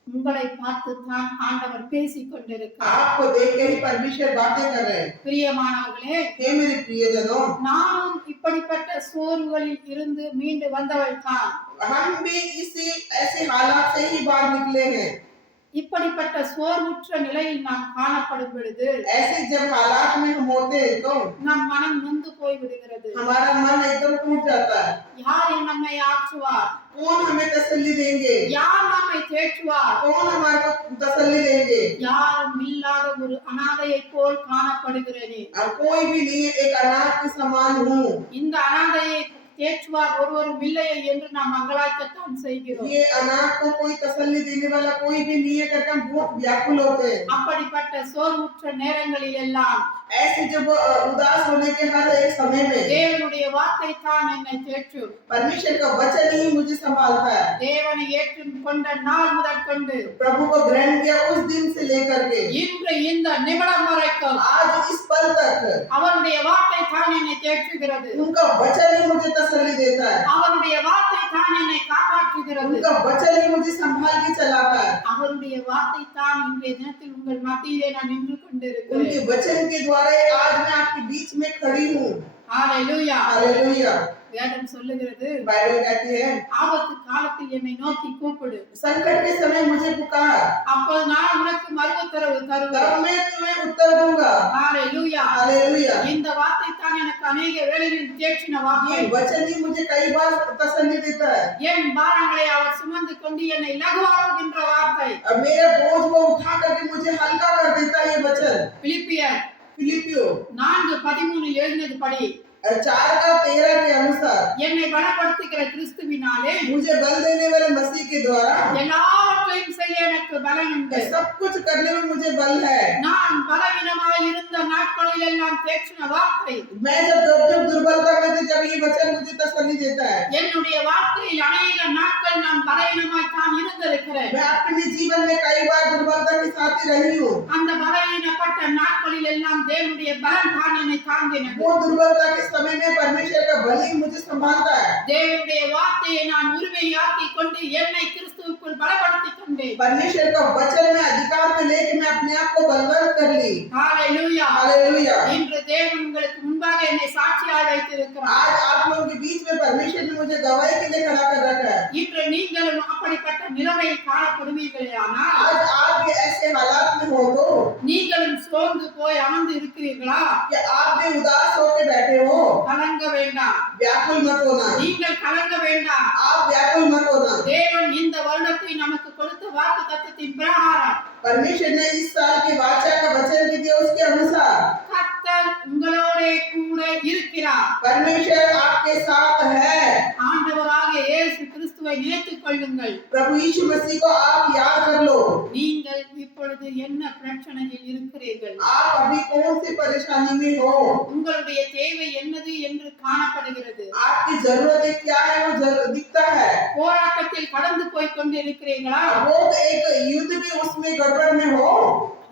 உங்களை பார்த்துத்தான் ஆண்டவர் பேசிக் கொண்டிருக்கிறார். आपको देखकर ही परमेश्वर बातें कर रहे हैं। பிரியமானவர்களே, हे मेरे प्रियजनों, நானும் இப்படிப்பட்ட சோர்வுகளில் இருந்து மீண்டு வந்தவள் தான். हम भी इसी ऐसे हालात से ही बाहर निकले हैं। இப்படிப்பட்ட சோர்வுற்ற நிலையில் நாம் காணப்படும் பொழுது ऐसे जब हालात में हम होते हैं तो நம் மனம் நொந்து போய் விடுகிறது. हमारा मन एकदम टूट जाता है। யார் நம்மை ஆற்றுவார், कौन हमें तसल्ली देंगे, யார் நம்மை தேற்றுவார், कौन हमारे को तसल्ली देंगे, யாரும் இல்லாத ஒரு அனாதையை போல் காணப்படுகிறேனே. और कोई भी नहीं है, एक अनाथ के समान हूँ। இந்த அனாதையை தேற்றுவார் ஒருவரும் இல்லையே என்று நாம் அங்கலாய்க்கத்தான் செய்கிறோம். ये अनाथ को कोई तसल्ली देने वाला कोई भी नहीं है करके हम बहुत व्याकुल होते हैं। அப்படிப்பட்ட சோர்வுற்ற நேரங்களில் எல்லாம் ऐसे जब उदास होने के हर एक समय में தேவனுடைய வார்த்தை தான் என்னை தேற்றும். परमेश्वर का वचन ही मुझे संभालता है। தேவனை ஏற்றுக்கொண்ட நாள் முதற்கொண்டு प्रभु को ग्रहण किया उस दिन से लेकर के இன்று இந்த நிமிடம் வரைக்கும் आज इस पल तक அவருடைய வார்த்தை தான் என்னை தேற்றுகிறது. उनका वचन ही मुझे तसल्ली देता है। அவருடைய வார்த்தை தான் என்னை காப்பாற்றுகிறது. उनका वचन ही मुझे संभाल के चलाता है। அவருடைய வார்த்தை தான் இன்றைய தினத்தில் உங்கள் மத்தியிலே நான் நின்று கொண்டிருக்கிறேன். उनके वचन के द्वारा आज मैं आपके बीच में खड़ी हूँ। ஹalleluya. हालेलुया। வேதம் சொல்லுகிறது, बाइबल कहती है, ஆபத்து காலத்தில் என்னை நோக்கி கூப்பிடு, संकट के समय मुझे पुकार, அப்போது நான் உனக்கு மறுஉத்தரவு தருவேன். तब मैं तुम्हें उत्तर दूंगा। ஹalleluya. हालेलुया। இந்த வார்த்தை தான் எனக்கு अनेक வேளைகளில் தேற்றின வார்த்தை. ये वचन ही मुझे कई बार तसल्ली देता है। என் பாரங்களை அவர் சுமந்து கொண்டு என்னை லகுவாக்குகின்ற வார்த்தை. अब मेरे बोझ को उठा करके मुझे हल्का कर देता है ये वचन। பிலிப்பியர் फिलिपियो 4:13 எழுதினது படி, 4:13 के अनुसार என்னை பலப்படுத்துகிற கிறிஸ்துவினாலே मुझे बल देने वाले मसीह के द्वारा எல்லாவற்றையும் செய்ய எனக்கு பலன் உண்டு. सब कुछ करने में मुझे बल है। நான் பலவீனமாய் இருந்த நாட்களில் எல்லாம் தேற்றின வார்த்தை मैं जब दुर्बलता में थी, जब ये वचन मुझे तसल्ली देता है। என்னுடைய வாழ்க்கையில் अनेक நாட்கள் நான் பலவீனமாய் தான் இருந்திருக்கிறேன். मैं अपने जीवन में कई बार दुर्बलता के साथ ही रही हूँ। அந்த பலவீனப்பட்ட நாட்களில் எல்லாம் தேவனுடைய பலன் தான் என்னை தாங்கினது. वो दुर्बलता के समय में परमेश्वर का बल ही मुझे संभालता है। தேவனுடைய வார்த்தையை நான் உரிமையாக்கி கொண்டு என்னை கிறிஸ்துவுக்குள் பலப்படுத்திக் கொண்டேன். परमेश्वर का वचन में अधिकार में लेके मैं अपने आप को बलवान कर ली। ஹalleluya. हालेलुया। இன்று தேவன் உங்களுக்கு முன்பாக என்னை சாட்சியாய் வைத்திருக்கிறார். आज आप लोगों के बीच में परमेश्वर ने मुझे गवाही के लिए खड़ा कर रखा है। இன்று நீங்களும் அப்படிப்பட்ட நிலைமையில் காணப்படுவீர்களேயானால், आज आप भी ऐसे हालात में हो तो நீங்களும் சோர்ந்து போய் அமர்ந்து இருக்கிறீர்களா? कि आप भी उदास होकर बैठे हो, கலங்க வேண்டாம், व्याकुल मत होना। நீங்கள் கலங்க வேண்டாம். आप व्याकुल मत होना। தேவன் இந்த வருடத்தை நமக்கு கொடுத்த வாக்கு தத்தத்தின் பிரகாரம் परमेश्वर ने इस साल की वाचा का वचन भी दिया, उसके अनुसार கர்த்தர் உங்களோட கூட இருக்கிறார். परमेश्वर आपके साथ है। ஆண்டவராக இயேசு கிறிஸ்துவை நினைத்துக் கொள்ளுங்கள். प्रभु यीशु मसीह को आप याद कर लो। நீங்கள் இப்பொழுது என்ன பிரச்சனையில் இருக்கிறீர்கள்? आप अभी कौन सी परेशानी में हो? உங்களுடைய தேவை என்னது என்று காணப்படுகிறது. आपकी जरूरत क्या है वो दिखता है। போராட்டத்தில் கடந்து போய் கொண்டிருக்கிறீர்களா? वो तो एक युद्ध भी उसमें गड़बड़ में हो,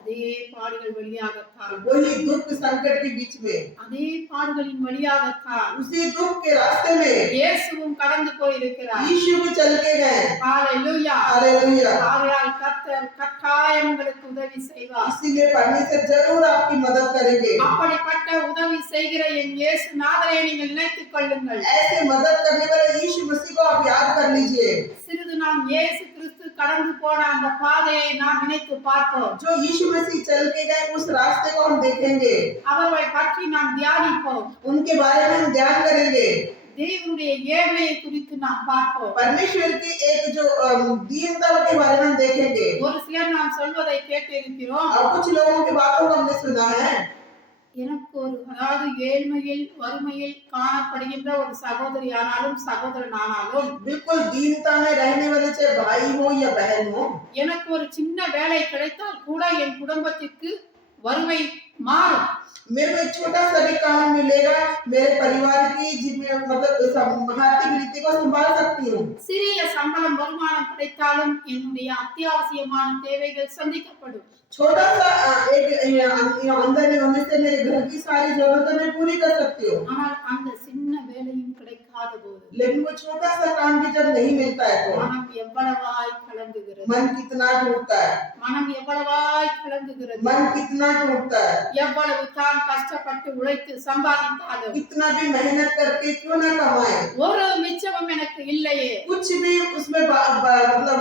அதே பாடுகள் வழியாகத்தான், वही दुख संकट के बीच में, அதே பாடுகளின் வழியாகத்தான் उसी दुख के रास्ते में இயேசுவும் கடந்து போய் இருக்கிறார். यीशु भी चल के गए। ஹalleluya. हालेलुया। ஆகையால் கர்த்தர் கட்டாயம் உங்களுக்கு உதவி செய்வார். इसीलिए परमेश्वर जरूर आपकी मदद करेंगे। அப்படிப்பட்ட உதவி செய்கிற என் இயேசு நாதரை நீங்கள் நினைத்துக் கொள்ளுங்கள். ऐसे मदद करने वाले यीशु मसीह को आप याद कर लीजिए। சிறிது நாம் இயேசு கிறிஸ்து கடந்து போன அந்த பாதையை நாம் நினைத்து பார்ப்போம். जो यीशु मसीह चल के गए उस रास्ते को हम देखेंगे, அவர்களை பற்றி நாம் தியானிப்போம். उनके बारे में हम ध्यान करेंगे। தேவனுடைய ஏழ்மையை குறித்து நாம் பார்ப்போம். परमेश्वर की एक जो दीनता के बारे में हम देखेंगे। ஒரு சிலர் நாம் சொல்வதை கேட்டிருக்கிறோம். और कुछ लोगों की बातों को हमने सुना है। எனக்கு அதாவது ஏழ்மையில் வறுமையில் காணப்படுகின்ற ஒரு சகோதரியானாலும் சகோதரனானாலும் बिल्कुल दीनता में रहने वाले चाहे भाई हो या बहन हो, எனக்கு ஒரு சின்ன வேலை கிடைத்தால் கூட என் குடும்பத்திற்கு வறுமை மாறும். मेरे को एक छोटा सा भी काम मिलेगा, मेरे परिवार की जिम्मे मतलब आर्थिक रीति को संभाल सकती हूँ। சிறிய சம்பளம் வருமானம் கிடைத்தாலும் என்னுடைய அத்தியாவசியமான தேவைகள் சந்திக்கப்படும். छोटा सा एक आमदनी होने से मेरे घर की सारी जरूरतें मैं पूरी कर सकती हूँ। ஆனால் அந்த சின்ன வேலையும் கிடைக்காத போது लेकिन वो छोटा सा काम भी जब नहीं मिलता है तो மனம் எவ்வளவாய் கலங்குகிறது. मन कितना टूटता है, மனம் எவ்வளவாய் கலங்குகிறது. मन कितना टूटता है। எவ்வளவு தான் கஷ்டப்பட்டு உழைத்து சம்பாதித்தாலும் कितना भी मेहनत करके क्यों ना कमाए, ஒரு மிச்சமும் எனக்கு இல்லையே. कुछ भी उसमें मतलब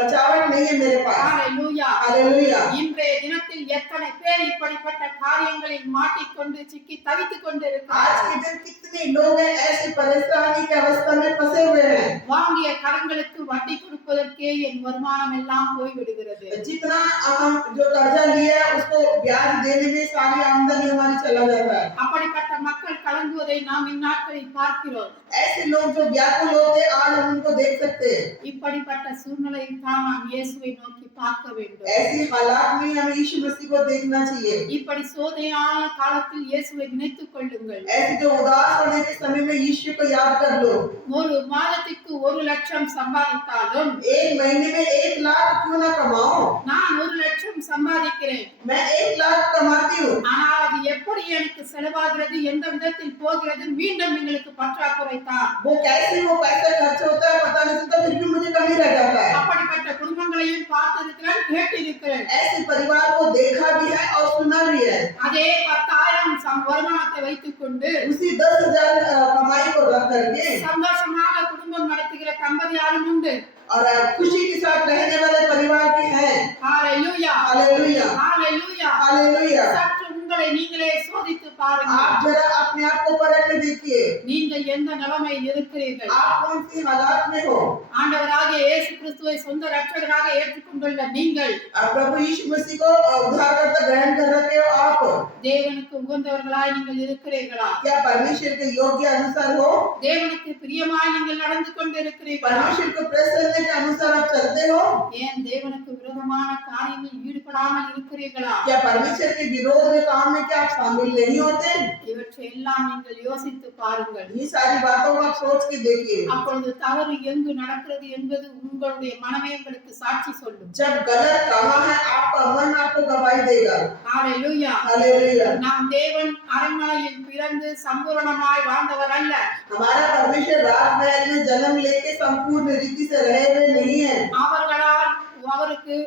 बचावट नहीं है मेरे पास। ஹalleluya. हालेलुया। இன்றைய தினத்தில் எத்தனை பேர் இப்படிப்பட்ட காரியங்களில் மாட்டிக்கொண்டு சிக்கி தவித்துக் கொண்டு आज இருக்கிறார்கள். के दिन कितने लोग हैं ऐसी परेशानी की अवस्था में फंसे हुए हैं। வாங்கிய கடன்களுக்கு வட்டி கொடுப்பதற்கே என் வருமானம் எல்லாம் போய்விடுகிறது. जितना हम जो कर्जा लिया है उसको ब्याज देने में सारी आमदनी हमारी चला जाता है। அப்படிப்பட்ட மக்கள் கலங்குவதை நாம் இந்நாட்களில் பார்க்கிறோம். ऐसे लोग जो व्याकुल होते आज हम उनको देख सकते हैं। இப்படிப்பட்ட சூழ்நிலையில் தான் நாம் இயேசுவை நோக்கி பார்க்க வேண்டும். ऐसी हालात में हमें यीशु मसीह को देखना चाहिए। இப்படி சோதனையான காலத்தில் இயேசுவை நினைத்துக் கொள்ளுங்கள். ऐसे जो उदास होने के समय में यीशु को याद कर लो। ஒரு மாதத்திற்கு 1 லட்சம் சம்பாதித்தாலும் एक महीने में 1 लाख क्यों ना कमाओ, நான் 1 லட்சம் சம்பாதிக்கிறேன். मैं 1 लाख कमाती हूँ, ஆனால் அது எப்படி எனக்கு செலவாகிறது, எந்த விதத்தில் போகிறது, மீண்டும் எங்களுக்கு பற்றாக்குறை தான். वो कैसे वो पैसा खर्च होता है पता नहीं चलता, फिर भी मुझे कमी रह जाता है। அப்படிப்பட்ட குடும்பங்களையும் பார்த்திருக்கிறேன், கேட்டிருக்கிறேன். ऐसे परिवार को देखा भी है और सुना भी है। அதே 10,000 வருமானத்தை வைத்துக் கொண்டு उसी 10,000 कमाई को रख करके சந்தோஷமாக குடும்பம் நடத்துகிற தம்பதியாரும் உண்டு. और खुशी के साथ रहने वाले परिवार के हैं। ஹalleluya. हालेलुया, ஹalleluya. हालेलुया। சற்று உங்களை நீங்களே சோதித்து பாருங்கள். आप जरा अपने आप को परख के देखिए, நீங்கள் எந்த நிலைமையில் இருக்கிறீர்கள். आप कौन सी हालात में हो। ஆண்டவராகிய இயேசு கிறிஸ்துவை சொந்த இரட்சகராக ஏற்றுக்கொண்டுள்ள நீங்கள் प्रभु यीशु मसीह को उद्धारकर्ता ग्रहण कर रखे हो आप, தேவனுக்கு உகந்தவர்களாய் நீங்கள் இருக்கிறீர்களா? क्या परमेश्वर के योग्य अनुसार हो, தேவனுக்கு பிரியமாய் நீங்கள் நடந்து கொண்டு இருக்கிறீர்களா? परमेश्वर को प्रसन्न के अनुसार आप चलते हो, ஏன் தேவனுக்கு விரோதமான காரியங்களில் ஈடுபடாமல் இருக்கிறீர்களா? क्या परमेश्वर के विरोध में काम में क्या आप शामिल नहीं होते। இவற்றை எல்லாம் நீங்கள் யோசித்து பாருங்கள். ये सारी बातों को आप सोच के देखिए। அப்பொழுது தவறு எங்கு நடக்கிறது என்பது உங்களுடைய மனமே உங்களுக்கு சாட்சி சொல்லும். जब गलत कहाँ है आपका मन आपको गवाही देगा। ஹalleluya. हालेलुया। நாம் தேவன் அரண்மனையில் பிறந்து சம்பூரணமாய் வாழ்ந்தவர் அல்ல. हमारा परमेश्वर राजमहल में जन्म लेके संपूर्ण रीति से रहे हुए नहीं है। அவர்களால் அவருக்கு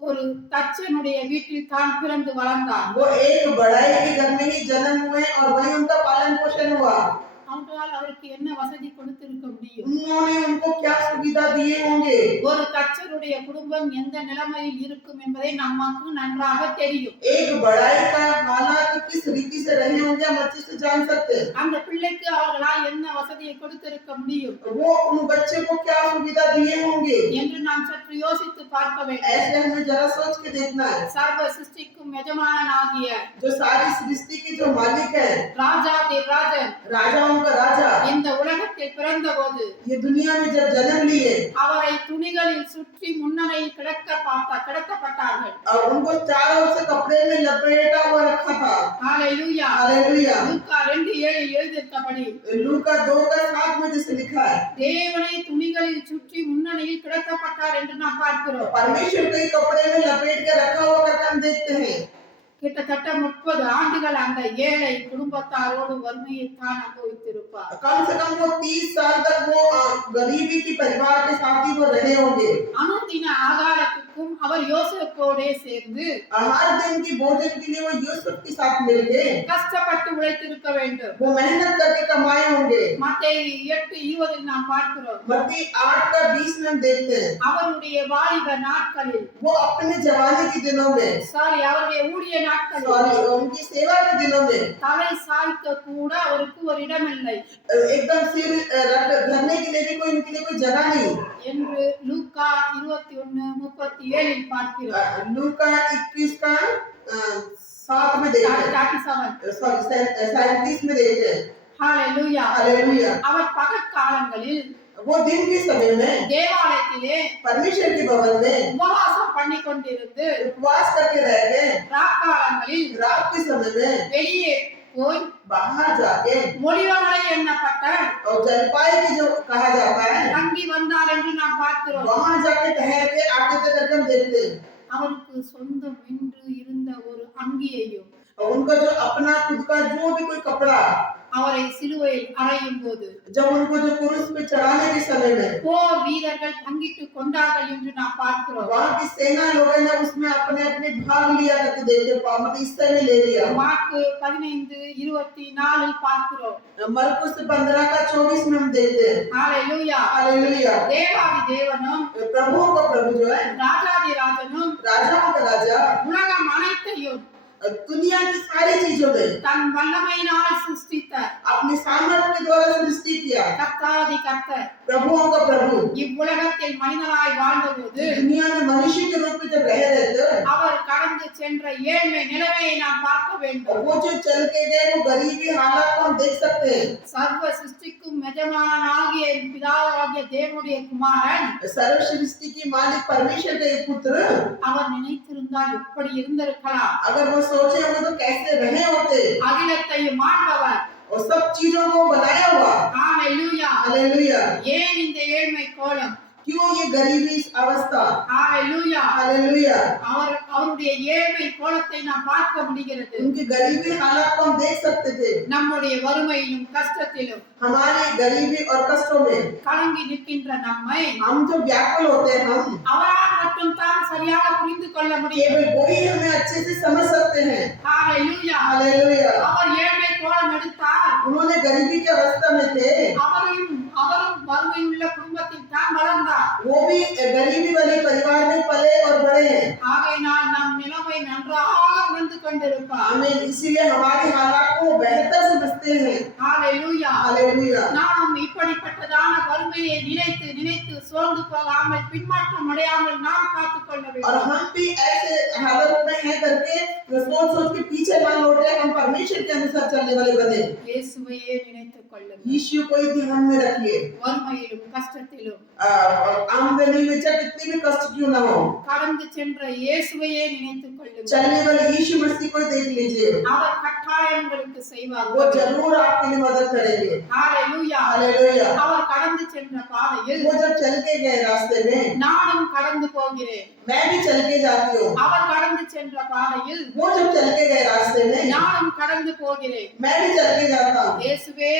ஒரு தச்சனுடைய வீட்டில் தான் பிறந்து வளர்ந்தார். वो एक बढ़ाई के घर में ही जन्म हुए और वहीं उनका पालन पोषण हुआ। அவர்களால் அவருக்கு என்ன வசதி கொடுத்திருக்க முடியும்? उन्होंने उनको क्या सुविधा दिए होंगे। ஒரு தச்சருடைய குடும்பம் எந்த நிலைமையில் இருக்கும் என்பதை நமக்கு நன்றாக தெரியும். एक बढ़ाई का हालात किस रीति से रहे होंगे हम अच्छे से जान सकते हैं। அந்த பிள்ளைக்கு அவர்களால் என்ன வசதியை கொடுத்திருக்க முடியும் वो उन बच्चे को क्या सुविधा दिए होंगे, என்று நாம் சற்று யோசித்து பார்க்க வேண்டும். ऐसे हमें जरा सोच के देखना है। சர்வ சிருஷ்டிக்கும் எஜமானனாகிய जो सारी सृष्टि के जो मालिक है, ராஜாதி ராஜன் राजाओं का राजा, இந்த உலகத்தில் பிறந்தபோது ये दुनिया में जब जन्म लिए அவரை துணிகளில் சுற்றி முன்னணையில் கிடத்தப்பட்டார்கள். और उनको चारों ओर से कपड़े में लपेटा हुआ रखा था। ஹalleluya. हालेलुया। லூக்கா 2:7 எழுதியிருக்கிறபடி लूका 2:7 में जैसे लिखा है, தேவனை துணிகளில் சுற்றி முன்னணியில் கிடத்தப்பட்டார் என்று நாம் பார்க்கிறோம். परमेश्वर के कपड़े में लपेट के रखा हुआ करके हम देखते हैं। கிட்டத்தட்ட 30 ஆண்டுகள் அந்த ஏழை குடும்பத்தாரோடு வறுமையை தான் அனுபவித்திருப்பார். कम से कम वो 30 साल तक वो गरीबी की परिवार के साथ ही वो रहे होंगे। அனுதின ஆகாரத்துக்கு வரைக்கும் அவர் யோசேப்போடே சேர்ந்து हर दिन की भोजन के लिए वो यूसुफ के साथ मिलके கஷ்டப்பட்டு உழைத்திருக்க வேண்டும். वो मेहनत करके कमाए होंगे। மத்தேயு 8:20 நாம் பார்க்கிறோம். मत्ती 8:20 में हम देखते हैं அவருடைய வாலிப நாட்களில் वो अपने जवानी के दिनों में அவருடைய ஊழிய நாட்களில் सॉरी उनकी सेवा के दिनों में தலை சாய்க்க கூட அவருக்கு ஒரு இடமில்லை एकदम सिर धरने के लिए भी कोई इनके लिए कोई जगह नहीं என்று லூக்கா 21:37 பார்க்கிறோம். लूका 21 का 7 में देखते हैं 37 सॉरी 37 में देखते हैं ஹalleluya. हालेलुया அவர் பகற்காலங்களில் वो दिन के समय में தேவாலயத்திலே परमेश्वर के भवन में உபவாசம் பண்ணி கொண்டிருந்து उपवास करके रह गए ராக்காலங்களில் रात के समय में வெளியே போய் बाहर जाके ஒலிவமலை எண்ணப்பட்ட और जलपाई की जो कहा जाता है தங்கி வந்தார் என்று நாம் பார்க்கிறோம். वहां जाके ठहर के आगे तक हम देखते हैं அவருக்கு சொந்தம் என்று இருந்த ஒரு அங்கியையும் और उनका जो अपना खुद का जो भी कोई कपड़ा அவரை சிலுவையில் அறையும் போது जब उनको जो क्रूस पे चढ़ाने के समय में போர் வீரர்கள் பங்கிட்டு கொண்டார்கள் என்று நாம் பார்க்கிறோம். वहां की सेना लोगों ने उसमें अपने अपने भाग लिया करके देखते मतलब हिस्से में ले लिया மாற்கு 15:24 பார்க்கிறோம். मरकुस 15 का 24 में हम देखते हैं ஹalleluya. हालेलुया தேவாதி தேவனும் प्रभुओं का प्रभु जो है ராஜாதி ராஜனும் राजाओं का राजा உலகம் அனைத்தையும் दुनिया की सारी चीजों में தன் வல்லமையினால் சிருஷ்டித்த अपनी सामर्थ्य के द्वारा सृष्टि किया கர்த்தாதி கர்த்தர் प्रभुओं का प्रभु இவ்வுலகத்தில் மனிதனாய் வாழ்ந்தபோது दुनिया में मनुष्य के रूप में जब रह रहे थे அவர் கடந்து சென்ற ஏழ்மை நிலைமையை நாம் பார்க்க வேண்டும். वो जो चल के गए वो गरीबी हालात को हम देख सकते हैं சர்வ சிருஷ்டிக்கும் எஜமானாகிய பிதாவாகிய தேவனுடைய குமாரன் सर्व सृष्टि की मालिक परमेश्वर के पुत्र அவர் நினைத்திருந்தால் எப்படி இருந்திருக்கலாம். अगर वो सोचे होंगे तो कैसे रहे होते அகிலத்தையும் ஆண்டவர் और सब चीजों को बनाया हुआ ஹalleluya. हालेलुया ஏன் இந்த ஏழ்மை கோலம்? क्यों ये गरीबी अवस्था ஹalleluya. हालेलुया அவருடைய ஏழ்மை கோலத்தை நாம் பார்க்க முடிகிறது. उनकी गरीबी हालात को हम देख सकते थे நம்முடைய வறுமையிலும் கஷ்டத்திலும் हमारी गरीबी और कष्टों में கலங்கி நிற்கின்ற நம்மை हम जो व्याकुल होते हैं हम அவரால் மட்டும் தான் சரியாக புரிந்து கொள்ள முடியும். केवल वही हमें अच्छे से समझ सकते हैं ஹalleluya. हालेलुया அவர் ஏழ்மை கோலம் எடுத்தார். उन्होंने गरीबी की अवस्था में थे அவரும் வறுமையுள்ள குடும்பத்தில் தான் வளர்ந்தார். वो भी गरीबी वाले परिवार में पले और बड़े हैं ஆகையினால் நம் நிலைமை நன்றாக உணர்ந்து கொண்டிருப்பார். आमीन इसीलिए हमारे हालात को बेहतर समझते हैं ஹalleluya. हालेलुया நாம் இப்படிப்பட்டதான வறுமையை நினைத்து நினைத்து சோர்ந்து போகாமல் பின்மாற்றம் அடையாமல் நாம் காத்துக்கொள்ள और வேண்டும். हम भी ऐसे हालत में हैं करके सोच सोच के पीछे ना लौटे हम परमेश्वर के अनुसार चलने वाले बने இயேசுவையே நினைத்துக் கொள்ளுங்கள். यीशु को ही ध्यान में रखिए வறுமையிலும் கஷ்டத்திலும் आमदनी में चाहे कितनी भी कष्ट क्यों ना हो கடந்து சென்ற இயேசுவையே நினைத்துக் கொள்ளுங்கள். चलने वाले यीशु मसीह को देख लीजिए அவர் கட்டாயம் உங்களுக்கு செய்வார். वो जरूर आपके लिए मदद करेंगे ஹalleluya. हालेलुया அவர் கடந்து சென்ற பாதையில் वो जब चल के गए रास्ते में நானும் கடந்து போகிறேன். मैं भी चल के जाती हूँ அவர் கடந்து சென்ற பாதையில் वो जब चल के गए रास्ते में நானும் கடந்து போகிறேன். मैं भी चल के जाता हूँ இயேசுவே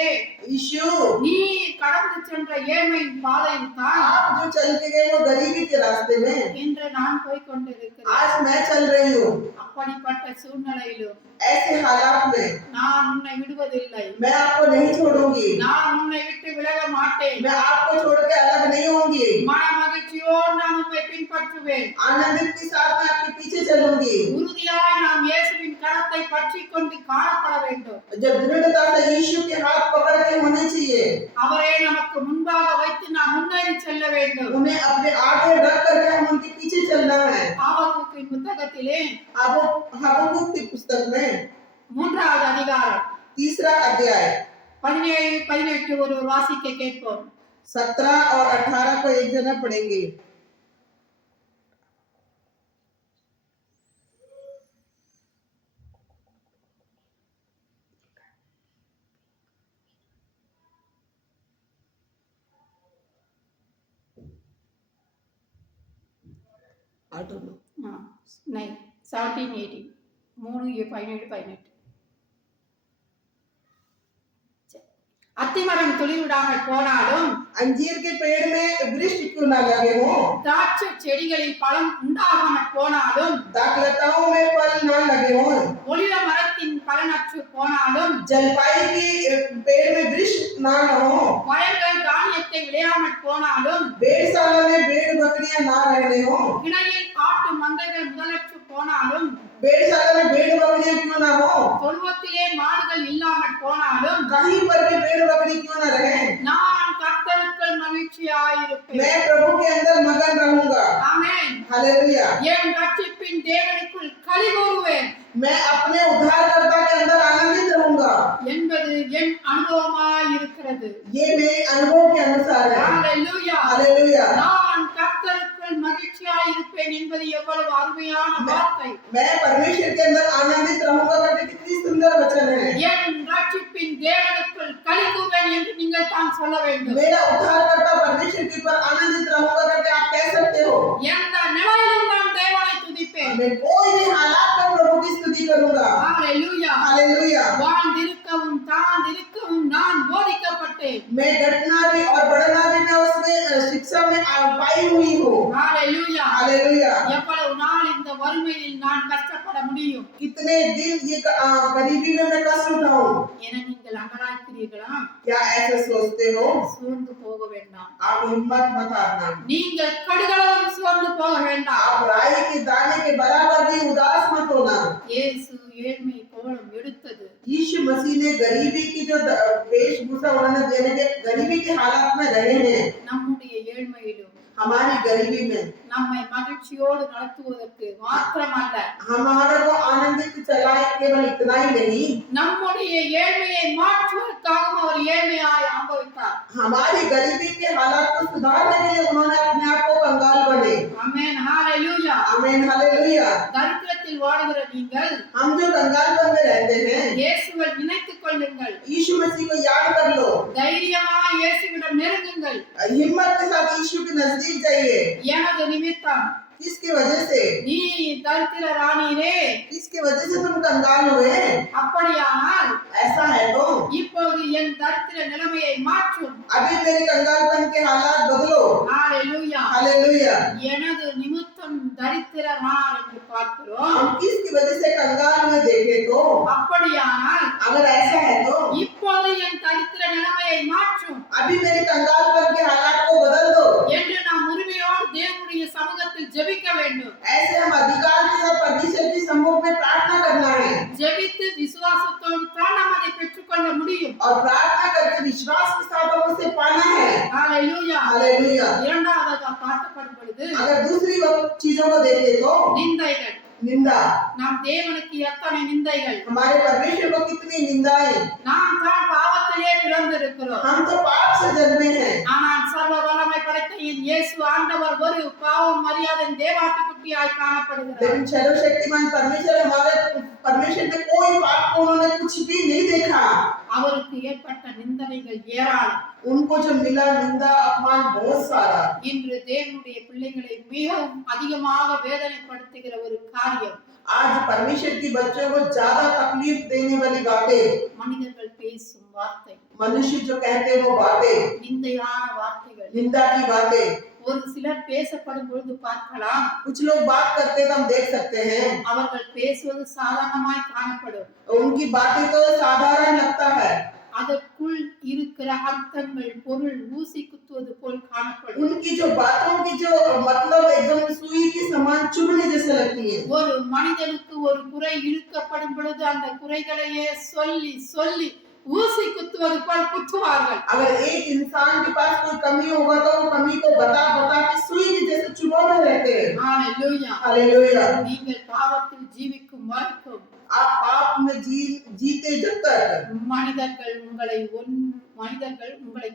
यीशु நீ கடந்து சென்ற ஏழ்மையின் பாதையில் தான் आप जो चल के गए वो गरीबी के रास्ते में இன்று நான் போய் கொண்டிருக்கிறேன். आज मैं चल रही हूँ அப்படிப்பட்ட சூழ்நிலையிலும் ऐसे हालात में நான் उन्னை விடுவதில்லை. मैं आपको नहीं छोड़ूंगी நான் உன்னை விட்டு விலக மாட்டேன். मैं आपको छोड़ के अलग नहीं होंगी மன மகிழ்ச்சியோடு நான் உம்மை பின்பற்றுவேன். आनंदित के साथ मैं आपके पीछे चलूंगी உறுதியாய் நாம் இயேசுவின் கரத்தை பற்றிக் கொண்டு காணப்பட வேண்டும். जब दृढ़ता से यीशु के हाथ पकड़ के होने चाहिए அவரே நமக்கு முன்பாக வைத்து நாம் முன்னேறி செல்ல வேண்டும். उन्हें अपने आगे रख करके हम उनके पीछे चलना है ஆபகுக்கின் புத்தகத்திலே अब हबक्कुक की पुस्तक में 3வது அதிகாரம் 3रा अध्याय 17-18 ஒருவர் வாசிக்க கேட்போம். 17 और 18 को एक जना पढ़ेंगे ஆ, 9 17-18 3 17-18 சரி. அத்திமரம் துளிவிடாமல் போனாலும் अंजीर के पेड़ में वृक्ष क्यों ना लगे हो, திராட்சை செடிகளில் பழம் உண்டாகாமல் போனாலும் दाखलताओं में फल ना लगे हो, ஒலிவ மரத்தின் பலனற்று போனாலும் जलपाई की पेड़ में वृक्ष ना हो, வயல்கள் தானியத்தை விளையாமல் போனாலும் भेड़शाला में भेड़ बकरियां ना रहने हो, கிளையில் ஆட்டு மந்தைகள் முதலற்று போனாலும் भेड़शाला में भेड़ बकरियां क्यों ना हो, தொழுவத்திலே மாடுகள் இல்லாமல் போனாலும் कहीं पर भी भेड़ बकरी क्यों ना रहे, நான் கர்த்தருக்குள் மகிழ்ச்சியாயிருப்பேன். मैं प्रभु के अंदर मगन रहूंगा। ஆமென். हालेलुया। என் ரட்சிப்பின் தேவனுக்குள் களி கூறுவேன் मैं अपने उद्धारकर्ता के अंदर आनंदित रहूंगा। என்பது என் அனுபவமாயிருக்கிறது. ये मेरे अनुभव के अनुसार है। ஹalleluya. हालेलुया। நான் கர்த்தருக்குள் மகிழ்ச்சியாயிருப்பேன் என்பது எவ்வளவு அருமையான வார்த்தை. मैं परमेश्वर के अंदर आनंदित रहूंगा करके कितनी सुंदर वचन है। என் ரட்சிப்பின் தேவனுக்குள் களி கூறுவேன் என்று நீங்கள் தான் சொல்ல வேண்டும். मेरा उद्धारकर्ता परमेश्वर के ऊपर आनंदित रहूंगा करके आप कह सकते हो। எந்த நிலையிலும் நான் தேவனை துதிப்பேன். मैं कोई भी हालात में प्रभु की स्तुति करूंगा। ஹalleluya. हालेलुया। வாழ்ந்திருக்கவும் தாழ்ந்திருக்கவும் நான் போதிக்கப்பட்டேன். मैं घटना भी और बढ़ना भी मैं उसमें शिक्षा में पाई हुई हूँ। ஹalleluya. हालेलुया। எவ்வளவு நாள் இந்த வறுமையில் நான் கஷ்டப்பட முடியும் कितने दिन ये गरीबी में मैं कष्ट उठाऊं? என நீங்கள் அங்கலாய்க்கிறீர்களா? क्या ऐसे सोचते हो? சோர்ந்து போக வேண்டாம். आप हिम्मत मत हारना। நீங்கள் கடுகளவும் சோர்ந்து போக வேண்டாம். आप राई के दाने के बराबर भी उदास मत होना। இயேசு ஏழ்மை கோலம் எடுத்தது. यीशु मसीह ने गरीबी की जो वेशभूषा उन्होंने देने के गरीबी के हालात में रहे हैं। நம்முடைய ஏழ்மையிலும் हमारी गरीबी में நம்மை மகிழ்ச்சியோடு நடத்துவதற்கு மாத்திரமல்ல, हमारे को आनंदित चलाए केवल इतना ही नहीं, நம்முடைய ஏழ்மையை மாற்றுவதற்காகவும் அவர் ஏழ்மையாய் அனுபவித்தார். हमारी गरीबी के हालात को सुधारने के लिए उन्होंने अपने आप को कंगाल बने। ஆமென். ஹalleluya. आमीन। हालेलुया। தரித்திரத்தில் வாடுகிற நீங்கள் हम जो कंगालपन में रहते हैं, இயேசுவை நினைத்துக் கொள்ளுங்கள். यीशु मसीह को याद कर लो। தைரியமாய் இயேசுவிடம் நெருங்குங்கள். हिम्मत के साथ यीशु के नजदीक जाइए। எனது நிமித்தம் किसकी वजह से? நீ தரித்திரரானீரே. किसकी वजह से तुम कंगाल हुए? அப்படியானால் ऐसा है तो இப்போது என் தரித்திர நிலைமையை மாற்றும். अभी मेरे कंगालपन के हालात बदलो। ஹalleluya. हालेलुया। எனது நிமித்தம் தரித்திரனார் என்று பார்க்கிறோம். हम किसकी वजह से कंगाल में देखे तो? அப்படியானால் अगर ऐसा है तो இப்போது என் தரித்திர நிலைமையை மாற்றும் अभी मेरे कंगालपन के हालात को बदल दो। என்று நாம் உரிமையோடு தேவனுடைய சமூகத்தில் ஜெபிக்க வேண்டும். ऐसे हम अधिकार के साथ परमेश्वर के सम्मुख में प्रार्थना करना है ஜெபித்து விசுவாசத்தோடு தான் நாம் அதை பெற்றுக்கொள்ள முடியும். और प्रार्थना करके विश्वास के साथ हम उसे पाना है। ஹalleluya. हालेलुया। இரண்டாவதாக பார்க்கப்படும் பொழுது अगर दूसरी चीजों को देखे तो நிந்தைகள். निंदा। நாம் தேவனுக்கு எத்தனை நிந்தைகள். हमारे परमेश्वर को कितनी निंदाएं। நாம் தான் பாவத்திலே பிறந்திருக்கிறோம். हम तो पाप से जन्मे हैं, ஆனால் சர்வ வல்லமை படைத்த என் இயேசு ஆண்டவர் ஒரு பாவம் மரியாதை தேவாட்டுக்குட்டியாய் காணப்படுகிறார். लेकिन सर्वशक्तिमान परमेश्वर हमारे परमेश्वर ने कोई पाप को उन्होंने कुछ भी नहीं देखा। அவருக்கு ஏற்பட்ட நிந்தனைகள் ஏராளம். उनको जो मिला निंदा अपमान बहुत सारा। இன்று தேவனுடைய பிள்ளைகளை மிகவும் அதிகமாக வேதனைப்படுத்துகிற ஒரு காரியம் आज परमेश्वर की बच्चों को ज्यादा तकलीफ देने वाली बातें, மனிதர்கள் பேசும் வார்த்தை, मनुष्य जो कहते हैं वो बातें, நிந்தையான வார்த்தைகள். निंदा की बातें। ஒரு சிலர் பேசப்படும் பொழுது பார்க்கலாம், कुछ लोग बात करते तो हम देख सकते हैं, அவர்கள் பேசுவது சாதாரணமாய் காணப்படும். उनकी बातें तो साधारण लगता है, அதற்குள் இருக்கிற அர்த்தங்கள் பொருள் ஊசி குத்துவது போல் காணப்படும். उनकी जो बातों की जो मतलब एकदम सुई के समान चुभने जैसे लगती है। ஒரு மனிதனுக்கு ஒரு குறை இழுக்கப்படும் பொழுது அந்த குறைகளையே சொல்லி சொல்லி ஊசி குத்துவது போல் குத்துவார்கள். अगर एक इंसान के पास कोई कमी होगा तो वो कमी को बता बता के सुई के जैसे चुभोने रहते हैं। ஹalleluya. हालेलुया। நீங்கள் பாவத்தில் ஜீவிக்கும் வரைக்கும் आप पाप में जीते जब तक மனிதர்கள் உங்களை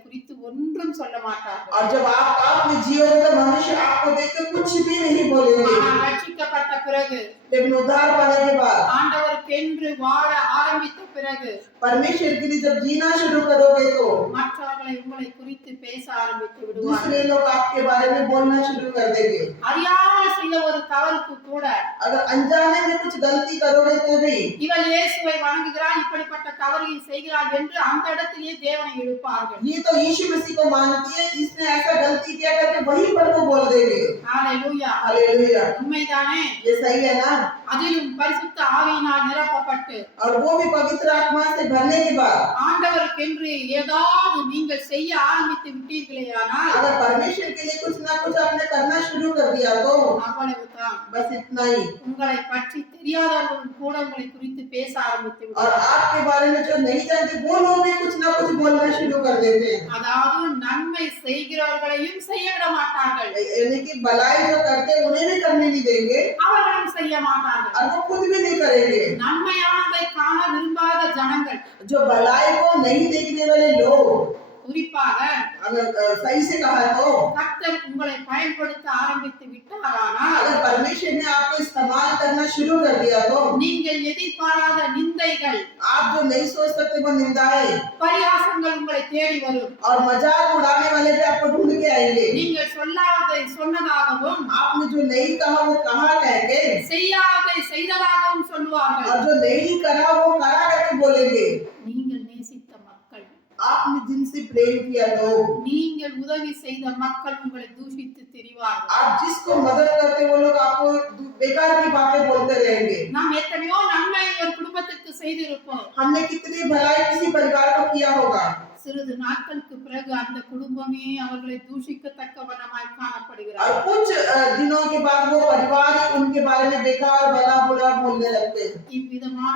குறித்து ஒன்றும் சொல்ல மாட்டார்கள். और जब आप पाप में जियोगे तो मनुष्य आपको देख के कुछ भी नहीं बोलेंगे। ஆனால் ரட்சிக்கப்பட்ட பிறகு, लेकिन उद्धार पाने के बाद, ஆண்டவருக்கென்று வாழ ஆரம்பித்த பிறகு परमेश्वर के लिए जब जीना शुरू करोगे तो மற்றவர்கள் உங்களை குறித்து பேச ஆரம்பித்து விடுவார்கள். दूसरे लोग आपके बारे में बोलना शुरू कर देंगे। அறியாமல் செய்த ஒரு தவறுக்கு கூட अगर अनजाने में कुछ गलती करोगे तो भी இவள் இயேசுவை வணங்குகிறாள், இப்படிப்பட்ட தவறுகளை செய்கிறாள் என்று அந்த இடத்திலேயே தேவனை இழுப்பார்கள். ये तो यीशु मसीह को मानती है, इसने ऐसा गलती किया करके वहीं पर वो बोल देंगे। ஹalleluya. हालेलुया, உண்மைதானே? ये सही है ना? அதிலும் பரிசுத்த ஆவியினால் நிரப்பப்பட்டு और वो भी पवित्र आत्मा से भरने के बाद ஆண்டவருக்கென்று ஏதாவது நீங்கள் செய்ய ஆரம்பித்து விட்டீர்களேயானால் अगर परमेश्वर के लिए कुछ ना कुछ आपने करना शुरू कर दिया तो அவ்வளவுதான். बस इतना ही। உங்களை பற்றி தெரியாதவர்கள் கூட உங்களை குறித்து பேச ஆரம்பித்து और விடுவார்கள். आपके बारे में जो नहीं जानते वो लोग भी कुछ ना कुछ बोलना शुरू कर देते हैं। அதாவது நன்மை செய்கிறவர்களையும் செய்ய விட மாட்டார்கள், यानी कि भलाई जो करते हैं उन्हें भी करने नहीं देंगे அவர்களும் செய்ய மாட்டார்கள். और वो खुद भी नहीं करेंगे। நன்மையானதை காண விரும்பாத ஜனங்கள், जो भलाई को नहीं देखने वाले लोग, குறிப்பாக अगर सही से कहा तो கர்த்தர் உங்களை பயன்படுத்த ஆரம்பித்து விட்டாரானால் अगर परमेश्वर ने आपको इस्तेमाल करना शुरू कर दिया तो நீங்கள் எதிர்பாராத நிந்தைகள், आप जो नहीं सोच सकते वो निंदाएं பரியாசங்கள் உங்களை தேடி வரும். और मजाक उड़ाने वाले भी आपको ढूंढ के आएंगे। நீங்கள் சொல்லாததை சொன்னதாகவும் आपने जो नहीं कहा वो कहा कह के செய்யாததை செய்ததாகவும் சொல்லுவார்கள். और जो नहीं करा वो करा करके बोलेंगे। நீங்கள் நேசித்த மக்கள், आपने जिनसे प्रेम किया लोग, நீங்கள் உதவி செய்த மக்கள் உங்களை தூஷித்து திரிவார்கள். आप जिसको मदद करते वो लोग आपको बेकार की बातें बोलते रहेंगे। நாம் எத்தனையோ நன்மை ஒரு குடும்பத்துக்கு செய்திருப்போம். हमने कितनी भलाई किसी परिवार को किया होगा, சிறிது நாட்களுக்கு பிறகு அந்த குடும்பமே அவர்களை தூஷிக்கத்தக்க வண்ணமாய் காணப்படுகிறது. और कुछ दिनों के बाद वो परिवार ही उनके बारे में बेकार भला बुरा बोलने लगते हैं। இவ்விதமான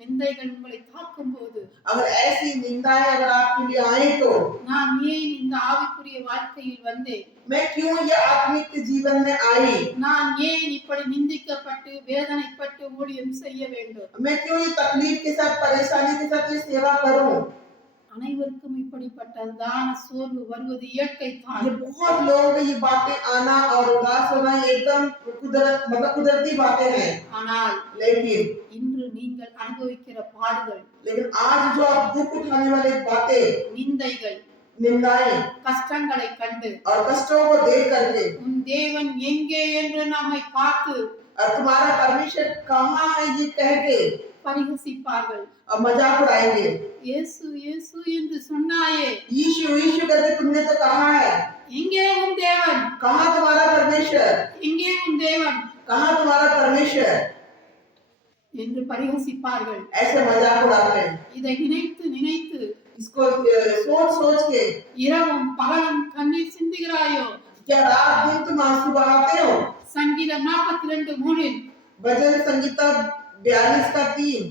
நிந்தைகள் உங்களை தாக்கும் போது अगर ऐसी निंदाएं अगर आपके लिए आए तो நான் ஏன் இந்த ஆவிக்குரிய வாழ்க்கையில் வந்தேன், मैं क्यों ये आत्मिक जीवन में आई, நான் ஏன் இப்படி நிந்திக்கப்பட்டு வேதனைப்பட்டு ஊழியம் செய்ய வேண்டும், मैं क्यों ये तकलीफ के साथ परेशानी के साथ ये सेवा करूं। அனைவருக்கும் இப்படிப்பட்டதான சோர்வு வருவது இயற்கை தான். ये बहुत लोगों को ये बातें आना और उदास होना ये एकदम कुदरती बातें हैं। ஆனால் लेकिन இன்று நீங்கள் அனுபவிக்கிற பாடுகள், आज जो आप दुख उठाने वाली बातें, நிந்தைகள், निंदाएं கஷ்டங்களை கண்டு और कष्टों को देख करके உன் தேவன் எங்கே என்று நம்மை பார்த்து और तुम्हारा परमेश्वर कहाँ है ये कह के பரிகசிப்பார்கள். और मजाक उड़ाएंगे। இயேசு இயேசு என்று சொன்னாயே, यीशु यीशु करके तुमने तो कहा है, எங்கே உன் தேவன், कहाँ तुम्हारा परमेश्वर, எங்கே उन தேவன் कहाँ तुम्हारा परमेश्वर, என்று பரிகசிப்பார்கள். ऐसे मजाक उड़ाते हैं। இதை நினைத்து நினைத்து इसको सोच सोच के இரவும் பகலும் கண்ணீர் சிந்துகிறாயோ? क्या रात दिन तुम आंसू बहाते हो। சங்கீதம் 42:3 भजन संगीता 42:3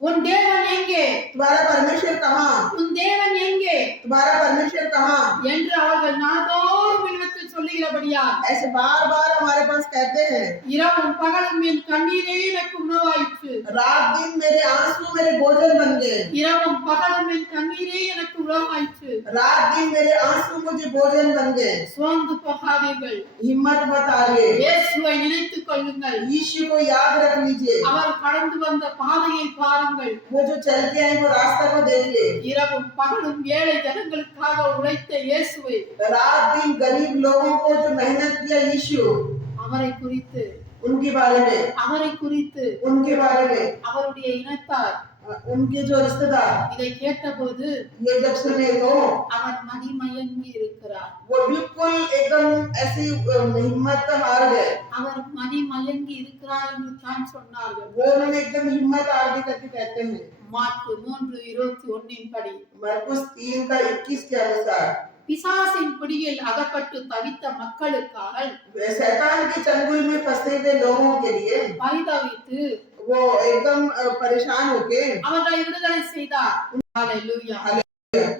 உன் தேவன் எங்கே, तुम्हारा परमेश्वर कहाँ, உன் தேவன் எங்கே तुम्हारा परमेश्वर कहाँ, என்று அவர்கள் நாள்தோறும் என்னிடத்தில் சொல்லுகிறபடியால் ऐसे बार बार हमारे पास कहते हैं। இரவும் பகலும் என் கண்ணீரே எனக்கு உணவாயிற்று, रात दिन मेरे आंसू मेरे भोजन बन गए, இரவும் பகலும் என் கண்ணீரே எனக்கு உணவாயிற்று. रात दिन मेरे आंसू मुझे भोजन बन गए। சோர்ந்து போகாதீர்கள், हिम्मत मत हारिए, இயேசுவை நினைத்துக் கொள்ளுங்கள். यीशु को याद रख लीजिए। அவர் கடந்து வந்த பாதையை பாருங்கள். वो जो चल के आए वो रास्ता को देख ले। இரவும் பகலும் ஏழை ஜனங்களுக்காக உழைத்த இயேசுவை, रात दिन गरीब लोगों को जो मेहनत किया यीशु, அவரை குறித்து उनके बारे में, அவரை குறித்து उनके बारे में, அவருடைய இனத்தார் उनके जो रिश्तेदार இதை கேட்டபோது ये जब सुने तो அவர் மதிமயங்கி இருக்கிறார். वो बिल्कुल एकदम ऐसी हिम्मत हार गए। அவர் மதிமயங்கி இருக்கிறார் என்று தான் சொன்னார்கள். वो उन्होंने एकदम हिम्मत हार गई करके कहते हैं। மாற்கு 3:21 படி मरकुस 3:21 के अनुसार பிசாசின் பிடியில் அகப்பட்டு தவித்த மக்களுக்காக शैतान के चंगुल में फंसे हुए लोगों के लिए பரிதவித்து वो एकदम परेशान होके அவர்களை விடுதலை செய்தார். ஹalleluya.